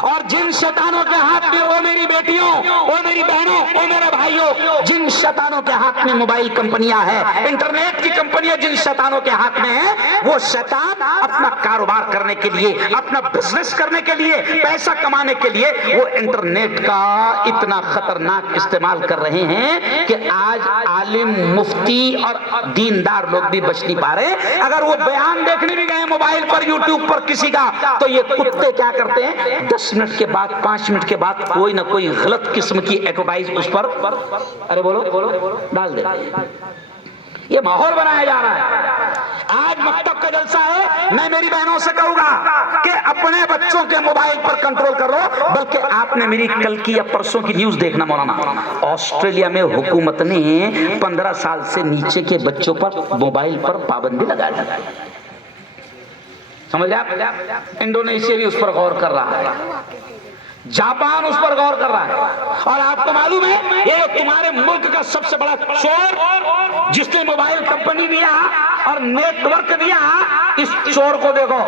اور جن شیطانوں کے ہاتھ میں, او میری بیٹیوں, او میری بہنوں, او میرے بھائیوں, جن شیطانوں کے ہاتھ میں موبائل کمپنیاں ہیں, انٹرنیٹ کی کمپنیاں جن شیطانوں کے ہاتھ میں ہیں, وہ شیطان اپنا کاروبار کرنے کے لیے, اپنا بزنس کرنے کے لیے, پیسہ کمانے کے لیے وہ انٹرنیٹ کا اتنا خطرناک استعمال کر رہے ہیں کہ آج عالم, مفتی اور دیندار لوگ بھی بچ نہیں پا رہے. اگر وہ بیان دیکھنے بھی گئے موبائل پر, یوٹیوب پر کسی کا, تو یہ کتے کیا کرتے ہیں, 10 منٹ کے بعد, 5 منٹ کے بعد کوئی نہ کوئی غلط قسم کی ایڈورٹائز اس پر, ارے بولو, ڈال دے. یہ ماحول بنایا جا رہا ہے. آج مکتب کا جلسہ ہے. میں میری بہنوں سے کہوں گا کہ اپنے بچوں کے موبائل پر کنٹرول کرو. بلکہ آپ نے میری کل کی یا پرسوں کی نیوز دیکھنا مولانا, آسٹریلیا میں حکومت نے 15 سال سے نیچے کے بچوں پر موبائل پر پابندی لگا دی. سمجھ آپ, انڈونیشیا بھی اس پر غور کر رہا ہے, جاپان اس پر غور کر رہا ہے. اور آپ کو معلوم ہے یہ تمہارے ملک کا سب سے بڑا چور, جس نے موبائل کمپنی دیا اور نیٹ ورک دیا, اس چور کو دیکھو,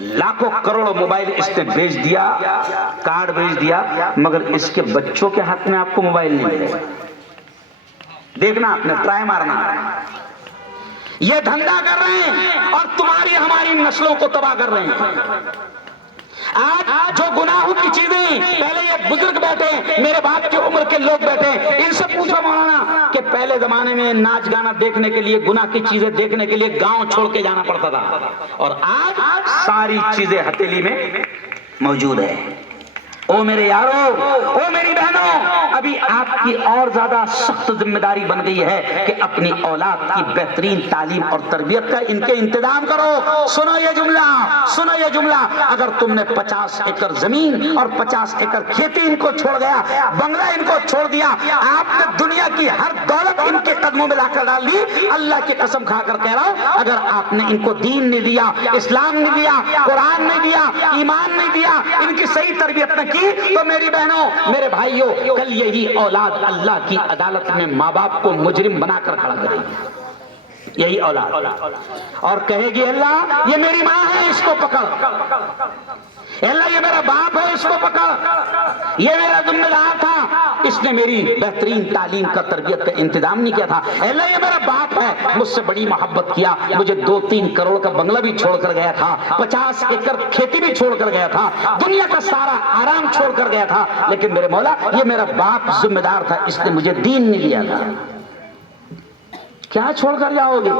لاکھوں کروڑوں موبائل اس نے بیچ دیا, کارڈ بیچ دیا, مگر اس کے بچوں کے ہاتھ میں آپ کو موبائل نہیں ملے. دیکھنا آپ نے, ٹرائی مارنا. یہ دھندا کر رہے ہیں اور تمہاری ہماری نسلوں کو تباہ کر رہے ہیں. آج جو گناہوں کی چیزیں, پہلے یہ بزرگ بیٹھے, میرے باپ کی عمر کے لوگ بیٹھے, ان سے پوچھو مولانا کہ پہلے زمانے میں ناچ گانا دیکھنے کے لیے, گناہ کی چیزیں دیکھنے کے لیے گاؤں چھوڑ کے جانا پڑتا تھا, اور آج ساری چیزیں ہتھیلی میں موجود ہے. او میرے یارو, او میری بہنوں, ابھی آپ کی اور زیادہ سخت ذمہ داری بن گئی ہے کہ اپنی اولاد کی بہترین تعلیم اور تربیت کا ان کے انتظام کرو. سنو یہ جملہ, سنو یہ جملہ, اگر تم نے 50 ایکڑ زمین اور 50 ایکڑ کھیتی ان کو چھوڑ گیا, بنگلہ ان کو چھوڑ دیا, آپ نے دنیا کی ہر دولت ان کے قدموں میں لا کر ڈال دی, اللہ کی قسم کھا کر کہہ رہا ہوں, اگر آپ نے ان کو دین نہیں دیا, اسلام نہیں دیا, قرآن نہیں دیا, ایمان نہیں دیا, ان کی صحیح تربیت نہ کی, تو میری بہنوں, میرے بھائیوں, کل یہی اولاد اللہ کی عدالت میں ماں باپ کو مجرم بنا کر کھڑا کرے گی. یہی اولاد اور کہے گی اللہ یہ میری ماں ہے اس کو پکڑ, اللہ یہ میرا باپ ہے اس کو پکڑ, یہ میرا ذمہ دار تھا, اس نے میری بہترین تعلیم کا تربیت کا انتظام نہیں کیا تھا, اللہ یہ میرا باپ ہے, مجھ سے بڑی محبت کیا, مجھے 2-3 کروڑ کا بنگلہ بھی چھوڑ کر گیا تھا, 50 ایکڑ کھیتی بھی چھوڑ کر گیا تھا, دنیا کا سارا آرام چھوڑ کر گیا تھا, لیکن میرے مولا یہ میرا باپ ذمہ دار تھا, اس نے مجھے دین نہیں دیا تھا. کیا چھوڑ کر جاؤ گے؟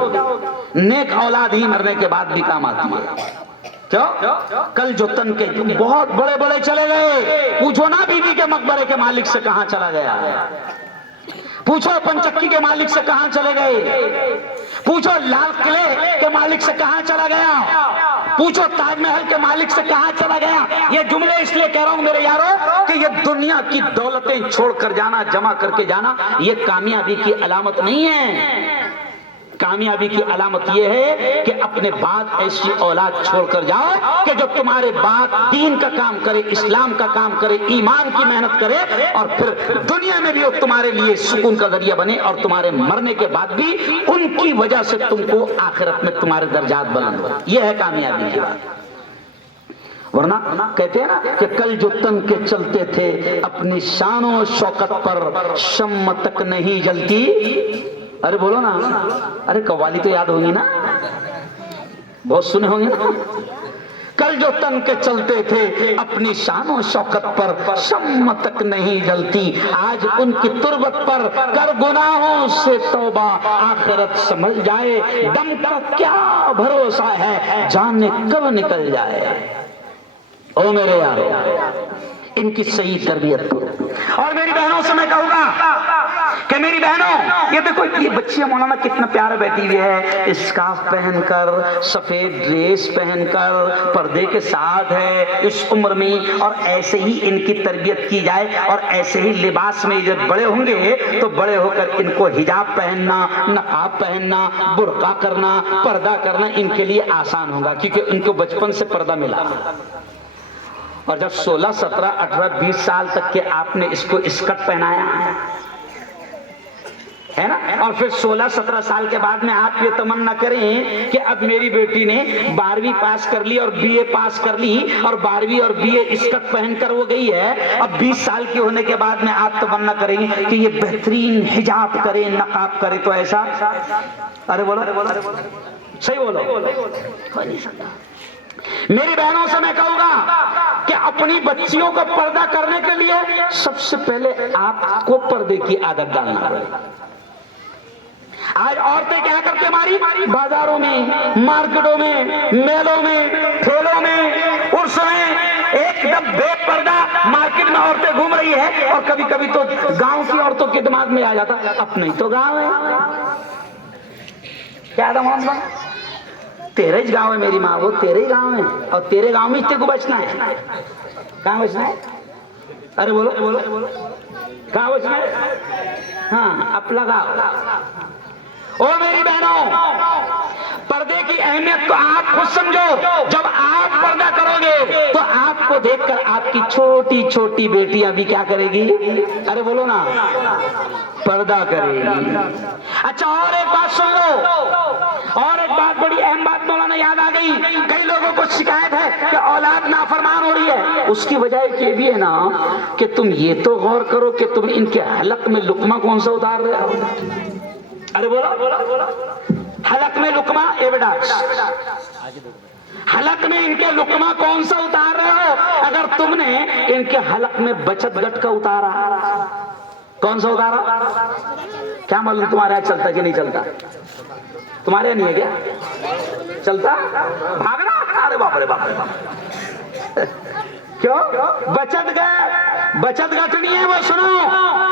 نیک اولاد ہی مرنے کے بعد بھی کام آتی ہے. کیوں؟ کل جو تن کے بہت بڑے بڑے چلے گئے, پوچھو نا بی بی کے مقبرے کے مالک سے کہاں چلا گیا, پوچھو پنچکی کے مالک سے کہاں چلے گئے, پوچھو لال قلعے کے مالک سے کہاں چلا گیا, پوچھو تاج محل کے مالک سے کہاں چلا گیا. یہ جملے اس لیے کہہ رہا ہوں میرے یارو کہ یہ دنیا کی دولتیں چھوڑ کر جانا, جمع کر کے جانا, یہ کامیابی کی علامت نہیں ہے. کامیابی کی علامت یہ ہے کہ اپنے بعد ایسی اولاد چھوڑ کر جاؤ کہ جو تمہارے بعد دین کا کام کرے, اسلام کا کام کرے, ایمان کی محنت کرے, اور پھر دنیا میں بھی وہ تمہارے لیے سکون کا ذریعہ بنے, اور تمہارے مرنے کے بعد بھی ان کی وجہ سے تم کو آخرت میں تمہارے درجات بلند ہو. یہ ہے کامیابی کی بات. ورنہ کہتے ہیں نا کہ کل جو تن کے چلتے تھے اپنی شان و شوکت پر, شم تک نہیں جلتی. ارے بولو نا, ارے قوالی تو یاد ہوگی نا, بہت سنے ہوں گے نا. کل جو تن کے چلتے تھے اپنی شان و شوکت پر, شم تک نہیں جلتی, آج ان کی تربت پر کر گناہوں سے توبہ, آخرت سمجھ جائے, دم کا کیا بھروسہ ہے, جانے کب نکل جائے. او میرے یارو, ان کی صحیح تربیت کرو. اور میری بہنوں سے میں کہوں گا کہ میری بہنوں, یہ دیکھو یہ بچیاں مولانا کتنا پیارا بیٹھی ہوئی ہے, اسکارف پہن کر, سفید ڈریس پہن کر, پردے کے ساتھ ہے اس عمر میں, اور ایسے ہی ان کی تربیت کی جائے, اور ایسے ہی لباس میں جب بڑے ہوں گے تو بڑے ہو کر ان کو حجاب پہننا, نقاب پہننا, برقع کرنا, پردہ کرنا ان کے لیے آسان ہوگا, کیونکہ ان کو بچپن سے پردہ ملا. اور جب 16, 17, 18, 20 سال تک کے آپ نے اس کو اسکرٹ پہنایا ہے نا, اور پھر 16, 17 سال کے بعد میں آپ یہ تمنا کریں کہ اب میری بیٹی نے 12ویں پاس کر لی اور BA پاس کر لی, اور 12ویں اور BA اسکرٹ پہن کر وہ گئی ہے, اب 20 سال کی ہونے کے بعد میں آپ تمنا کریں کہ یہ بہترین حجاب کرے, نقاب کرے, تو ایسا, ارے بولو صحیح بولو, ہو نہیں سکتا. میری بہنوں سے میں کہوں گا کہ اپنی بچیوں کو پردہ کرنے کے لیے سب سے پہلے آپ کو پردے کی عادت ڈالنا پڑے. آج عورتیں کیا کرتے ہماری, بازاروں میں, مارکیٹوں میں, میلوں میں, ٹھیلوں میں, عرس میں, ایک دم بے پردہ مارکیٹ میں عورتیں گھوم رہی ہے, اور کبھی کبھی تو گاؤں کی عورتوں کے دماغ میں آ جاتا اپنا ہی تو گاؤں ہے, کیا دماغ, تیرے ہی گاؤں ہے میری ماں, وہ تیرے ہی گاؤں ہے, اور تیرے گاؤں میں کو بچنا ہے. کہاں بچنا ہے, ارے بولو کہاں بچنا ہے, ہاں اب لگاؤ. او میری بہنوں, پردے کی اہمیت تو آپ خود سمجھو. جب آپ پردہ کرو گے تو آپ کو دیکھ کر آپ کی چھوٹی چھوٹی بیٹیاں بھی کیا کرے گی, ارے بولو نا, پردہ کرے گی. اچھا اور ایک بات سن لو, اور ایک بات, بڑی اہم بات مولانا یاد آ گئی. کئی لوگوں کو شکایت ہے کہ اولاد نافرمان ہو رہی ہے, اس کی وجہ یہ بھی ہے نا کہ تم یہ تو غور کرو کہ تم ان کے حلق میں لقمہ کون سا اتار رہے ہو. ارے بولو, حلق میں لقمہ, ایویڈانس, حلق میں ان کے لقمہ کون سا اتار رہے ہو. اگر تم نے ان کے حلق میں بچت گٹ کا اتارا, کون سا اتارا, کیا معلوم تمہارے یہاں چلتا کہ نہیں چلتا, تمہارے یہاں نہیں ہے کیا چلتا, بھاگنا, ارے باپ رے باپ رے باپ, کیوں, بچت گٹ نہیں ہے وہ, سنو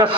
10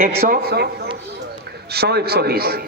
100, 120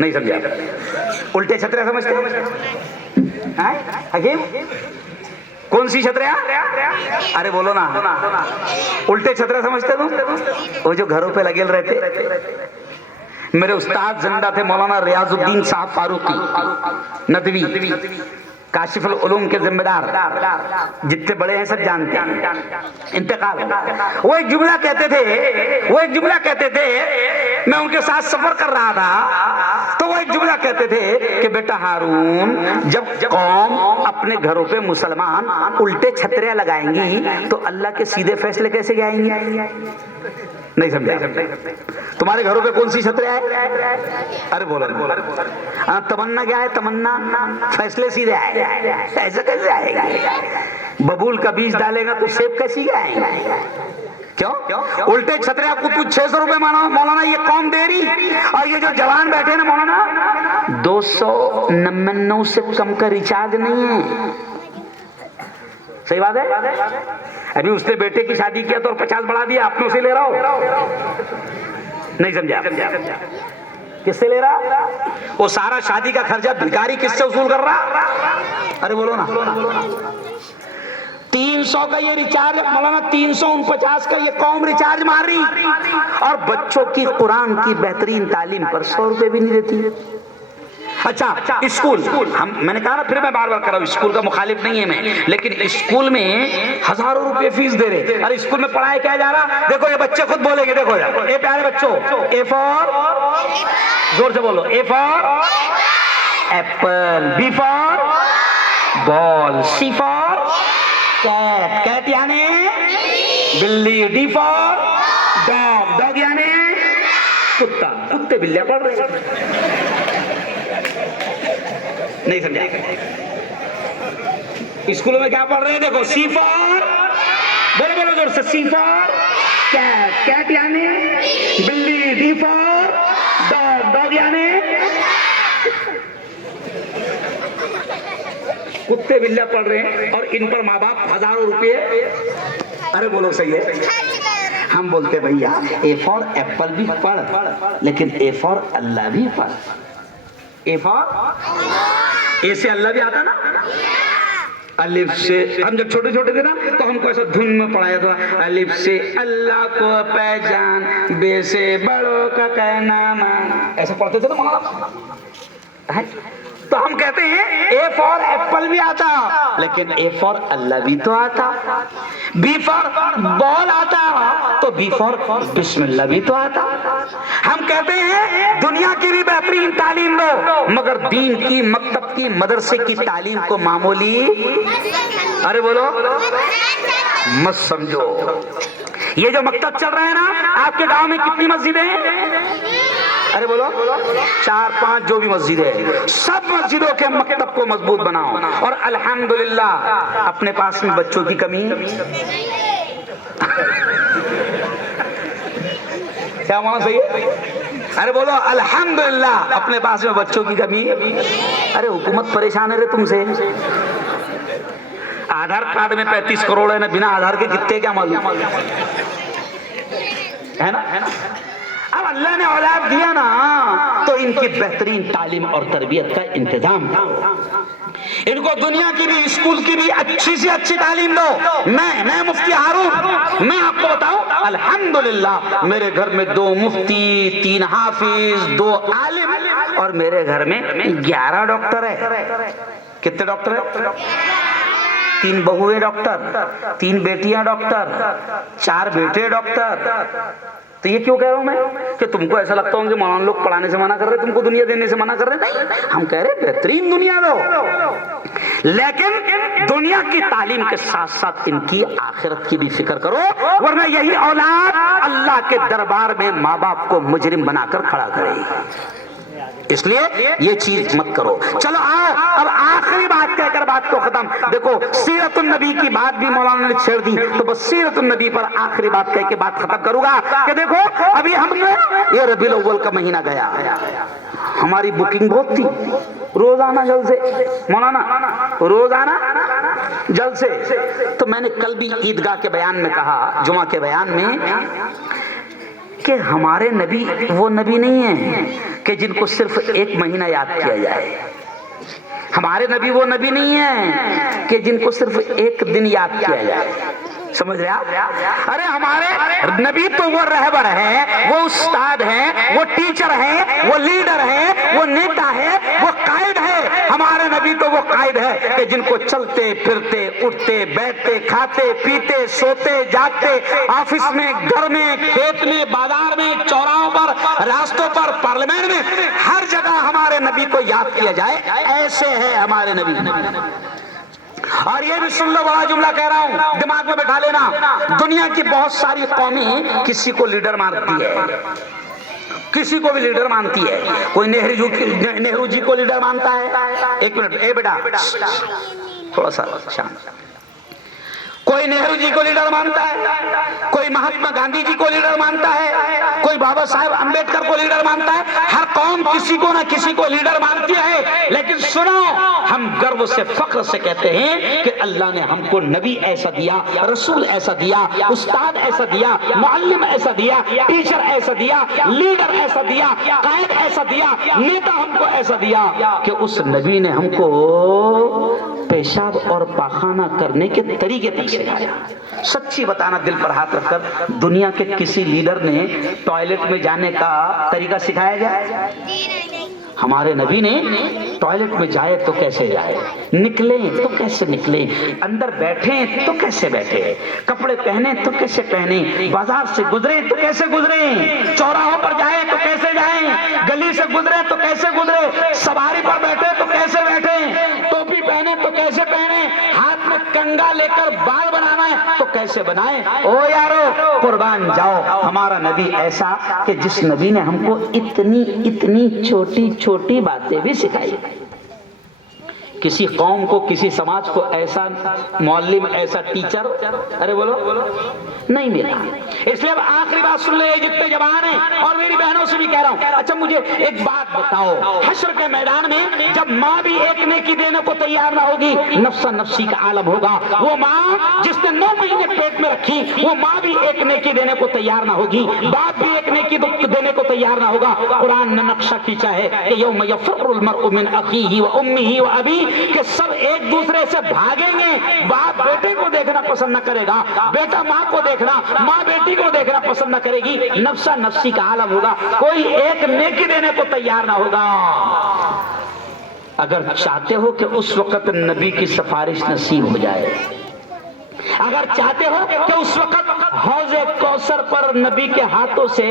نہیں سمجھا؟ الٹے چھتریاں سمجھتے ہیں حکیم؟ کون سی چھتریاں؟ ارے بولو نا. الٹے چھتریاں سمجھتے تم؟ وہ جو گھروں پہ لگے رہتے. میرے استاد زندہ تھے مولانا ریاض الدین صاحب فاروقی ندوی, کاشف العلوم کے ذمہ دار, جتنے بڑے ہیں سب جانتے ہیں, انتقال. وہ ایک جملہ کہتے تھے, میں ان کے ساتھ سفر کر رہا تھا تو وہ ایک جملہ کہتے تھے کہ بیٹا ہارون, جب قوم اپنے گھروں پہ مسلمان الٹے چھتریاں لگائیں گی تو اللہ کے سیدھے فیصلے کیسے آئیں گے؟ نہیں سمجھا؟ تمہارے گھروں پہ کون سی چھتریاں ہے؟ ارے بولو. تمنا کیا ہے؟ تمنا فیصلے سیدھے آئے. ایسا کیسے آئے گا؟ ببول کا بیج ڈالے گا تو سیب کیسی آئے گا؟ کیوں؟ الٹے چھتریاں کو تو 600 روپے مولانا یہ قوم دے رہی, اور یہ جو جوان بیٹھے نا مولانا 299 سے کم کا ریچارج نہیں ہے. صحیح بات ہے؟ ابھی اس نے بیٹے کی شادی کیا تو 50 بڑھا دیا, اپنوں سے لے رہا ہو. نہیں سمجھا؟ کس سے لے رہا؟ وہ سارا شادی کا خرچہ بھکاری کس سے وصول کر رہا؟ ارے بولو نا. 300 کا یہ ریچارج مولانا, 349 کا یہ قوم ریچارج مار رہی, اور بچوں کی قرآن کی بہترین تعلیم پر 100 روپے بھی نہیں دیتی. اچھا اسکول, میں نے کہا نا, پھر میں بار بار کر رہا ہوں, اسکول کا مخالف نہیں ہے میں, لیکن اسکول میں ہزاروں روپے فیس دے رہے. ارے اسکول میں پڑھایا کیا جا رہا؟ دیکھو یہ بچے خود بولیں گے. دیکھو اے پیارے بچوں, اے فار, زور سے بولو, A for apple, B for ball, C for cat, cat یعنی بلی, ڈی فار ڈاگ, ڈاگ یعنی کتا. کتے بلیاں پڑھ رہے. نہیں سمجھا؟ اسکولوں میں کیا پڑھ رہے ہیں؟ دیکھو, سی فار, بولو بولو زور سے, سی فار کیٹ, کیٹ یعنی بلی, ڈی فار ڈاگ, ڈاگ یعنی کتے بلیاں پڑھ رہے ہیں, اور ان پر ماں باپ ہزاروں روپے. ارے بولو صحیح ہے. ہم بولتے بھیا اے فار ایپل بھی پڑھ, لیکن اے فار اللہ بھی پڑھ. اے فار, اے سے اللہ بھی آتا نا, الف سے. ہم جب چھوٹے چھوٹے تھے نا تو ہم کو ایسا دھن میں پڑھایا تھا, الف سے اللہ کو پہچان, بے سے بڑوں کا کہنا مان, ایسا پڑھتے تھے نا. تو ہم کہتے ہیں اے فار ایپل بھی آتا, لیکن اے فار اللہ بھی تو آتا. بی فار بال آتا تو بی فار بسم اللہ بھی تو آتا. ہم کہتے ہیں دنیا کی بھی بہترین تعلیم لو, مگر دین کی, مکتب کی, مدرسے کی تعلیم کو معمولی, ارے بولو, مت سمجھو. یہ جو مکتب چل رہا ہے نا, آپ کے گاؤں میں کتنی مسجدیں ہیں؟ ارے بولو, 4-5 جو بھی مسجد ہے, سب مسجدوں کے مکتب کو مضبوط بناؤ. اور الحمدللہ اپنے پاس میں بچوں کی کمی کیا مانا صحیح ہے؟ ارے بولو الحمدللہ اپنے پاس میں بچوں کی کمی. ارے حکومت پریشان ہے رے تم سے. آدھار کارڈ میں 35 کروڑ ہے نا, بنا آدھار کے کتنے کیا معلوم ہے نا. اب اللہ نے اولاد دیا نا تو ان کی بہترین تعلیم اور تربیت کا انتظام, ان کو دنیا کی بھی, اسکول کی بھی اچھی سے اچھی تعلیم دو. میں مفتی ہارون, میں آپ کو بتاؤں الحمدللہ میرے گھر میں 2 مفتی, 3 حافظ, 2 عالم, اور میرے گھر میں 11 ڈاکٹر ہے. کتنے ڈاکٹر ہیں؟ 3 بہویں ڈاکٹر, 3 بیٹیاں ڈاکٹر, 4 بیٹے ڈاکٹر. تو یہ کیوں کہہ رہا ہوں میں کہ تم کو ایسا لگتا ہوں کہ مولانا لوگ پڑھانے سے منع کر رہے, تم کو دنیا دینے سے منع کر رہے. نہیں, ہم کہہ رہے بہترین دنیا دو, لیکن دنیا کی تعلیم کے ساتھ ساتھ ان کی آخرت کی بھی فکر کرو, ورنہ یہی اولاد اللہ کے دربار میں ماں باپ کو مجرم بنا کر کھڑا کرے گی. اس لیے یہ چیز مت کرو. چلو آؤ اب آخری بات کہہ کر بات کو ختم. دیکھو سیرت النبی کی بات بھی مولانا نے چھیڑ دی, تو بس سیرت النبی پر آخری بات کہہ کے بات ختم کروں گا کہ دیکھو ابھی ہم نے یہ ربیع الاول کا مہینہ گیا, ہماری بکنگ بہت تھی, روزانہ جلسے مولانا, روزانہ جلسے. تو میں نے کل بھی عیدگاہ کے بیان میں کہا, جمعہ کے بیان میں, کہ ہمارے نبی وہ نبی نہیں ہیں کہ جن کو صرف ایک مہینہ یاد کیا جائے. ہمارے نبی وہ نبی نہیں ہیں کہ جن کو صرف ایک دن یاد کیا جائے. سمجھ رہے آپ؟ ارے ہمارے نبی تو وہ رہبر ہیں، وہ استاد ہیں، وہ ٹیچر ہیں، وہ لیڈر ہیں، وہ نیتا ہے، وہ قائد ہے. ہمارے نبی تو وہ قائد ہے کہ جن کو چلتے پھرتے اٹھتے بیٹھتے کھاتے پیتے سوتے جاگتے آفس میں گھر میں کھیت میں بازار میں چوراہوں پر راستوں پر پارلیمنٹ میں ہر جگہ ہمارے نبی کو یاد کیا جائے. ایسے ہے ہمارے نبی. اور یہ بھی سن لو، بڑا جملہ کہہ رہا ہوں، دماغ میں بٹھا لینا. دنیا کی بہت ساری قومیں کسی کو لیڈر مانتی ہے، کسی کو بھی لیڈر مانتی ہے. کوئی نہرو جی کو لیڈر مانتا ہے. ایک منٹ اے بیٹا تھوڑا سا شانت. کوئی نہرو جی کو لیڈر مانتا ہے، کوئی مہاتما گاندھی جی کو لیڈر مانتا ہے، کوئی بابا صاحب امبیڈکر کو لیڈر مانتا ہے. ہر قوم کسی کو نہ کسی کو لیڈر مانتی ہے. لیکن سنو، ہم گرو سے فخر سے کہتے ہیں کہ اللہ نے ہم کو نبی ایسا دیا، رسول ایسا دیا، استاد ایسا دیا، معلم ایسا دیا، ٹیچر ایسا دیا، لیڈر ایسا دیا، قائد ایسا دیا، نیتا ہم کو ایسا دیا کہ اس نبی نے ہم کو پیشاب اور پاخانہ کرنے کے طریقے تک سکھایا. سچی بتانا دل پر ہاتھ رکھ کر، دنیا کے کسی لیڈر نے ٹوائلٹ میں جانے کا طریقہ سکھایا جائے؟ ہمارے نبی نے ٹوائلٹ میں جائے تو کیسے جائے، نکلیں تو کیسے نکلیں، اندر بیٹھیں تو کیسے بیٹھے، کپڑے پہنے تو کیسے پہنے، بازار سے گزرے تو کیسے گزریں، چوراہوں پر جائیں تو کیسے جائیں، گلی سے گزرے تو کیسے گزرے، سواری پر بیٹھے تو کیسے بیٹھیں، ٹوپی پہنے تو کیسے پہنے، ہاتھ میں کنگا لے کر بال بنانا ہے تو کیسے بنائیں. او یارو قربان جاؤ، ہمارا نبی ایسا کہ جس نبی نے ہم کو اتنی اتنی چھوٹی چھوٹی باتیں بھی سکھائی. کسی قوم کو کسی سماج کو ایسا معلم ایسا ٹیچر ارے بولو نہیں ملا. اس لیے اب آخری بات سن لے جتنے جوان ہیں اور میری بہنوں سے بھی کہہ رہا ہوں. اچھا مجھے ایک بات بتاؤ، حشر کے میدان میں جب ماں بھی ایک نیکی دینے کو تیار نہ ہوگی، نفسا نفسی کا عالم ہوگا. وہ ماں جس نے 9 مہینے پیٹ میں رکھی، وہ ماں بھی ایک نیکی دینے کو تیار نہ ہوگی، باپ بھی ایک نیکی دینے کو تیار نہ ہوگا. قرآن نے نقشہ کھینچا ہے کہ یوم یفر المرء من اخیہ و امہ و ابیہ، کہ سب ایک دوسرے سے بھاگیں گے. باپ بیٹے کو دیکھنا پسند نہ کرے گا، بیٹا ماں کو دیکھنا، ماں بیٹی کو دیکھنا پسند نہ کرے گی. نفسا نفسی کا عالم ہوگا، کوئی ایک نیکی دینے کو تیار نہ ہوگا. اگر چاہتے ہو کہ اس وقت نبی کی سفارش نصیب ہو جائے، اگر چاہتے ہو کہ اس وقت حوض کوثر پر نبی کے ہاتھوں سے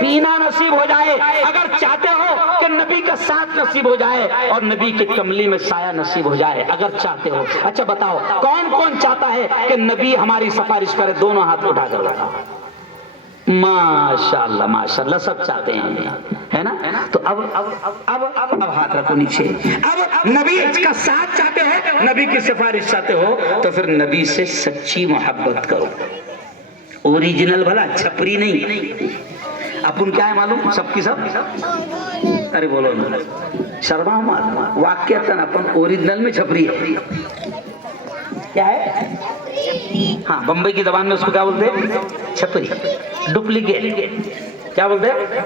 پینا نصیب ہو جائے، اگر چاہتے ہو کہ نبی کا ساتھ نصیب ہو جائے اور نبی کی کملی میں سایہ نصیب ہو جائے، اگر چاہتے ہو. اچھا بتاؤ کون کون چاہتا ہے کہ نبی ہماری سفارش کرے؟ دونوں ہاتھ اٹھا کر بتاؤ. ماشاءاللہ ماشاءاللہ سب چاہتے ہیں، ہے نا؟ تو اب ہاتھ رکھو نیچے. اب نبی کا ساتھ چاہتے ہو، نبی کی سفارش چاہتے ہو تو پھر نبی سے سچی محبت کرو. اوریجنل بھلا، چھپری نہیں. اپن کیا ہے معلوم؟ سب کی سب ارے بولو نا، شرما مات. واقعتاً اپن اوریجنل میں چھپری ہے. کیا ہے؟ ہاں بمبئی کی زبان میں اس کو کیا بولتے ہیں؟ چھپری. ڈپلیکیٹ کیا بولتے ہیں؟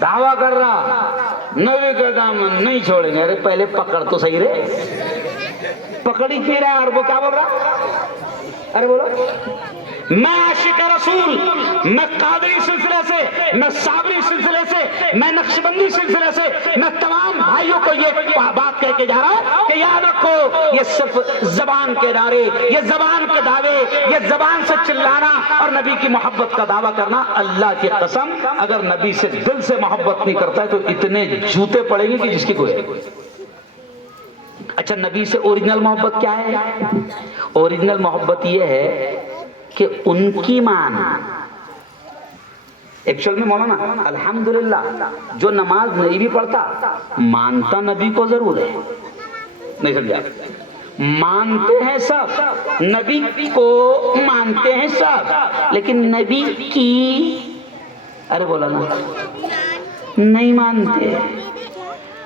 دعویٰ کر رہا نبی کا دامن نہیں چھوڑیں گے. ارے پہلے پکڑ تو صحیح رہے، پکڑی پھر رہا. اور وہ کیا بول رہا؟ ارے بولو، میں عاشق رسول، میں قادری سلسلے سے، میں صابری سلسلے سے، میں نقشبندی سلسلے سے، میں تمام بھائیوں کو یہ بات کہہ کے جا رہا ہوں کہ یاد رکھو، یہ صرف زبان کے نعرے، یہ زبان کے دعوے، یہ زبان سے چلانا اور نبی کی محبت کا دعویٰ کرنا، اللہ کی قسم اگر نبی سے دل سے محبت نہیں کرتا ہے تو اتنے جوتے پڑیں گے کہ جس کی کوئی. اچھا نبی سے اوریجنل محبت کیا ہے؟ اوریجنل محبت یہ ہے کہ ان کی مان. ایکچوئل میں مولانا الحمدللہ جو نماز نہیں بھی پڑھتا مانتا نبی کو ضرور ہے. نہیں سمجھا؟ مانتے ہیں سب، نبی کو مانتے ہیں سب، لیکن نبی کی ارے بولا نا نہیں مانتے.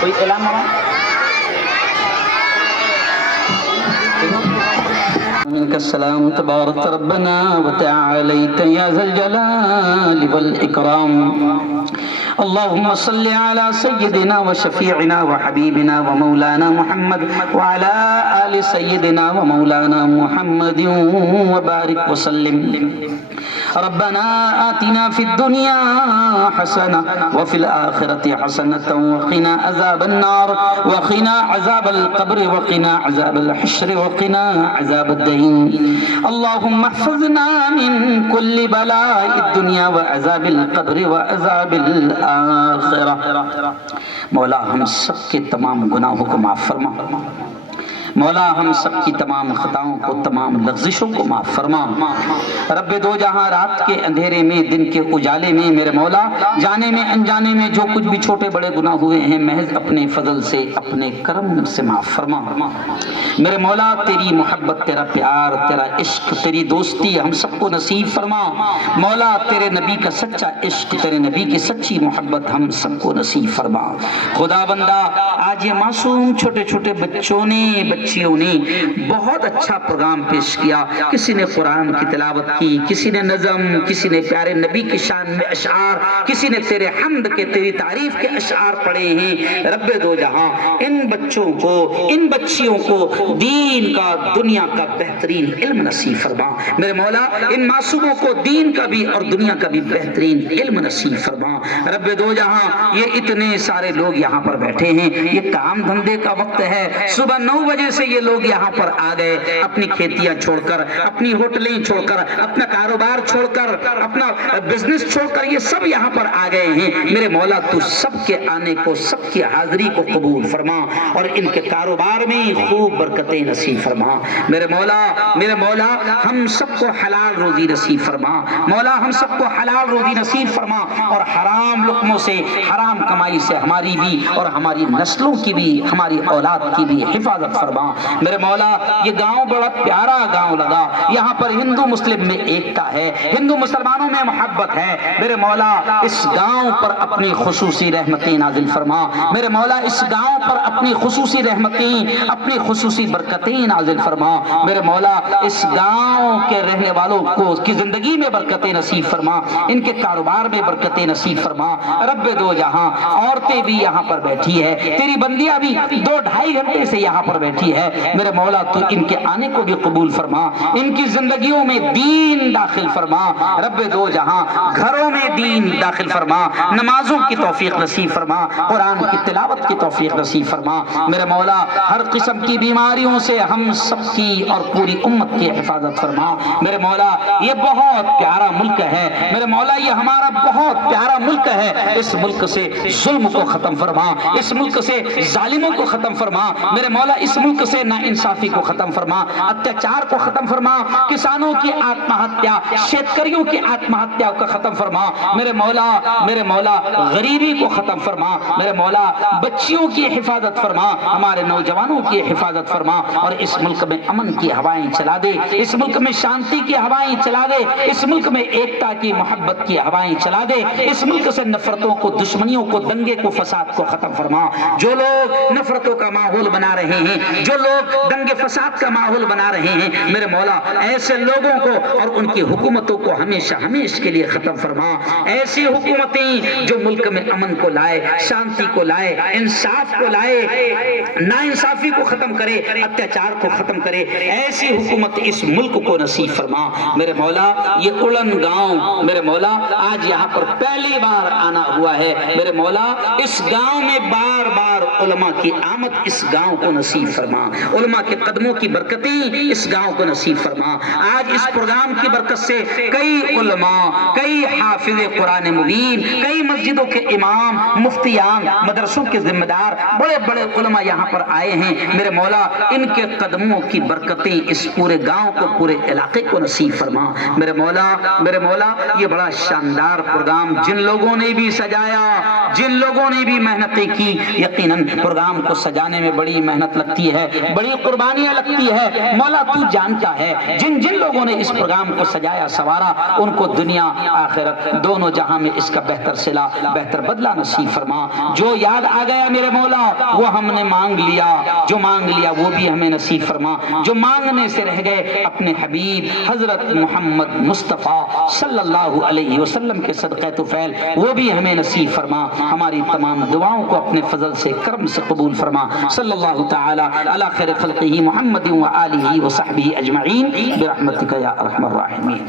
کوئی اعلان ہوا؟ منك السلام تبارك ربنا وتعاليت يا ذا الجلال والإكرام. اللهم صل على سيدنا وشفيعنا وحبيبنا ومولانا محمد وعلى آل سيدنا ومولانا محمد وبارك وسلم. ربنا آتنا في الدنيا حسنة وفي الآخرة حسنة وقنا عذاب النار وقنا عذاب القبر وقنا عذاب الحشر وقنا عذاب الدين. اللهم احفظنا من كل بلاء الدنيا وعذاب القبر وعذاب الآخرة. مولا ہم سب کے تمام گناہوں کو معاف فرما. مولا ہم سب کی تمام خطاؤں کو، تمام لغزشوں کو معاف فرما. رب دو جہاں رات کے اندھیرے میں، دن کے اجالے میں، میرے مولا جانے میں انجانے میں جو کچھ بھی چھوٹے بڑے گناہ ہوئے ہیں محض اپنے فضل سے، اپنے کرم سے معاف فرما. میرے مولا تیری محبت، تیرا پیار، تیرا عشق، تیری دوستی ہم سب کو نصیب فرما. مولا تیرے نبی کا سچا عشق، تیرے نبی کی سچی محبت ہم سب کو نصیب فرما. خدا بندہ آج یہ معصوم چھوٹے چھوٹے بچوں نے بہت اچھا پروگرام پیش کیا. کسی نے قرآن کی تلاوت کی، کسی نے نظم، کسی نے پیارے نبی کی شان میں اشعار، کسی نے تیرے حمد کے، تیری تعریف کے اشعار پڑھے ہیں. رب دو جہاں ان بچوں کو، ان بچیوں کو دین کا، دنیا کا بہترین علم نصیب فرما. میرے مولا ان معصوموں کو دین کا بھی اور دنیا کا بھی بہترین علم نصیب فرما. رب دو جہاں یہ اتنے سارے لوگ یہاں پر بیٹھے ہیں، یہ کام دھندے کا وقت ہے. صبح 9 بجے سے یہ لوگ یہاں پر آ گئے، اپنی کھیتیاں چھوڑ کر، اپنی ہوٹلیں چھوڑ کر، اپنا کاروبار چھوڑ کر، اپنا بزنس چھوڑ کر یہ سب یہاں پر آ گئے ہیں. میرے مولا تو سب کے آنے کو، سب کی حاضری کو قبول فرما اور ان کے کاروبار میں خوب برکتیں نصیب فرما. میرے مولا ہم سب کو حلال روزی نصیب فرما. مولا ہم سب کو حلال روزی نصیب فرما اور حرام لقموں سے، حرام کمائی سے ہماری بھی اور ہماری نسلوں کی بھی، ہماری اولاد کی بھی حفاظت فرما. میرے مولا یہ گاؤں بڑا پیارا گاؤں لگا. یہاں پر ہندو مسلم میں ایکتا ہے، ہندو مسلمانوں میں محبت ہے. میرے مولا اس گاؤں پر اپنی خصوصی رحمتیں نازل فرما. میرے مولا اس گاؤں پر اپنی خصوصی رحمتیں، اپنی خصوصی برکتیں نازل فرما. میرے مولا اس گاؤں کے رہنے والوں کو کی زندگی میں برکتیں نصیب فرما، ان کے کاروبار میں برکتیں نصیب فرما. رب دو جہاں عورتیں بھی یہاں پر بیٹھی ہے، تیری بندیاں بھی 2-2.5 گھنٹے سے یہاں پر بیٹھی ہے. میرے مولا تو ان کے آنے کو بھی قبول فرما، ان کی زندگیوں میں دین داخل فرما. رب دو جہاں گھروں میں دین داخل فرما، نمازوں کی توفیق نصیب فرما، قرآن کی تلاوت کی توفیق نصیب فرما. میرے مولا ہر قسم کی بیماریوں سے ہم سب کی اور پوری امت کی حفاظت فرما. میرے مولا یہ بہت پیارا ملک ہے، میرے مولا یہ ہمارا بہت پیارا ملک ہے. اس ملک سے ظلم کو ختم فرما، اس ملک سے ظالموں کو ختم فرما. میرے مولا اس ملک سے ناانصافی کو ختم فرما، اتیاچار کو ختم فرما، کسانوں کی آتما ہتیا، شیتکریوں کی آتما ہتیا کو ختم فرما. میرے مولا غریبی کو ختم فرما. میرے مولا بچیوں کی حفاظت فرما، ہمارے نوجوانوں کی حفاظت فرما اور اس ملک میں امن کی ہوائیں چلا دے، اس ملک میں شانتی کی ہوائیں چلا دے، اس ملک میں ایکتا کی، محبت کی ہوائیں چلا دے. اس ملک سے نفرتوں کو، دشمنیوں کو، دنگے کو، فساد کو ختم فرما. جو لوگ نفرتوں کا ماحول بنا رہے ہیں، جو لوگ دنگے فساد کا ماحول بنا رہے ہیں، میرے مولا ایسے لوگوں کو اور ان کی حکومتوں کو ہمیشہ کے لیے ختم فرما. ایسی حکومتیں جو ملک میں امن کو لائے، شانتی کو لائے، انصاف کو لائے، ناانصافی کو ختم کرے، اتیاچار کو ختم کرے، ایسی حکومت اس ملک کو نصیب فرما. میرے مولا یہ اڑن گاؤں، میرے مولا آج یہاں پر پہلی بار آنا ہوا ہے. میرے مولا اس گاؤں میں بار بار علماء کی آمد اس گاؤں کو نصیب فرما، علماء کے قدموں کی برکتیں اس گاؤں کو نصیب فرما. آج اس پروگرام کی برکت سے کئی علماء، کئی حافظ قرآن مبین، کئی مسجدوں کے امام، مفتیان، مدرسوں کے ذمہ دار، بڑے بڑے علماء یہاں پر آئے ہیں. میرے مولا ان کے قدموں کی برکتیں اس پورے گاؤں کو، پورے علاقے کو نصیب فرما. میرے مولا یہ بڑا شاندار پروگرام جن لوگوں نے بھی سجایا، جن لوگوں نے بھی محنتیں کی، یقیناً پروگرام کو سجانے میں بڑی محنت لگتی ہے، بڑی قربانیاں لگتی ہے۔ مولا تو جانتا ہے جن جن لوگوں نے اس پروگرام کو سجایا سوارا، ان کو دنیا آخرت دونوں جہاں میں اس کا بہتر صلہ بہتر بدلہ نصیب فرما۔ جو یاد آ گیا میرے مولا وہ ہم نے مانگ لیا، جو مانگ لیا وہ بھی ہمیں نصیب فرما، جو مانگنے سے رہ گئے اپنے حبیب حضرت محمد مصطفیٰ صلی اللہ علیہ وسلم کے صدقہ طفیل وہ بھی ہمیں نصیب فرما۔ ہماری تمام دعاؤں کو اپنے فضل سے کرم سے قبول فرما۔ صلی اللہ تعالی علی خیر خلقہ محمد و آلہ و صحبہ اجمعین برحمتک یا ارحم الراحمین۔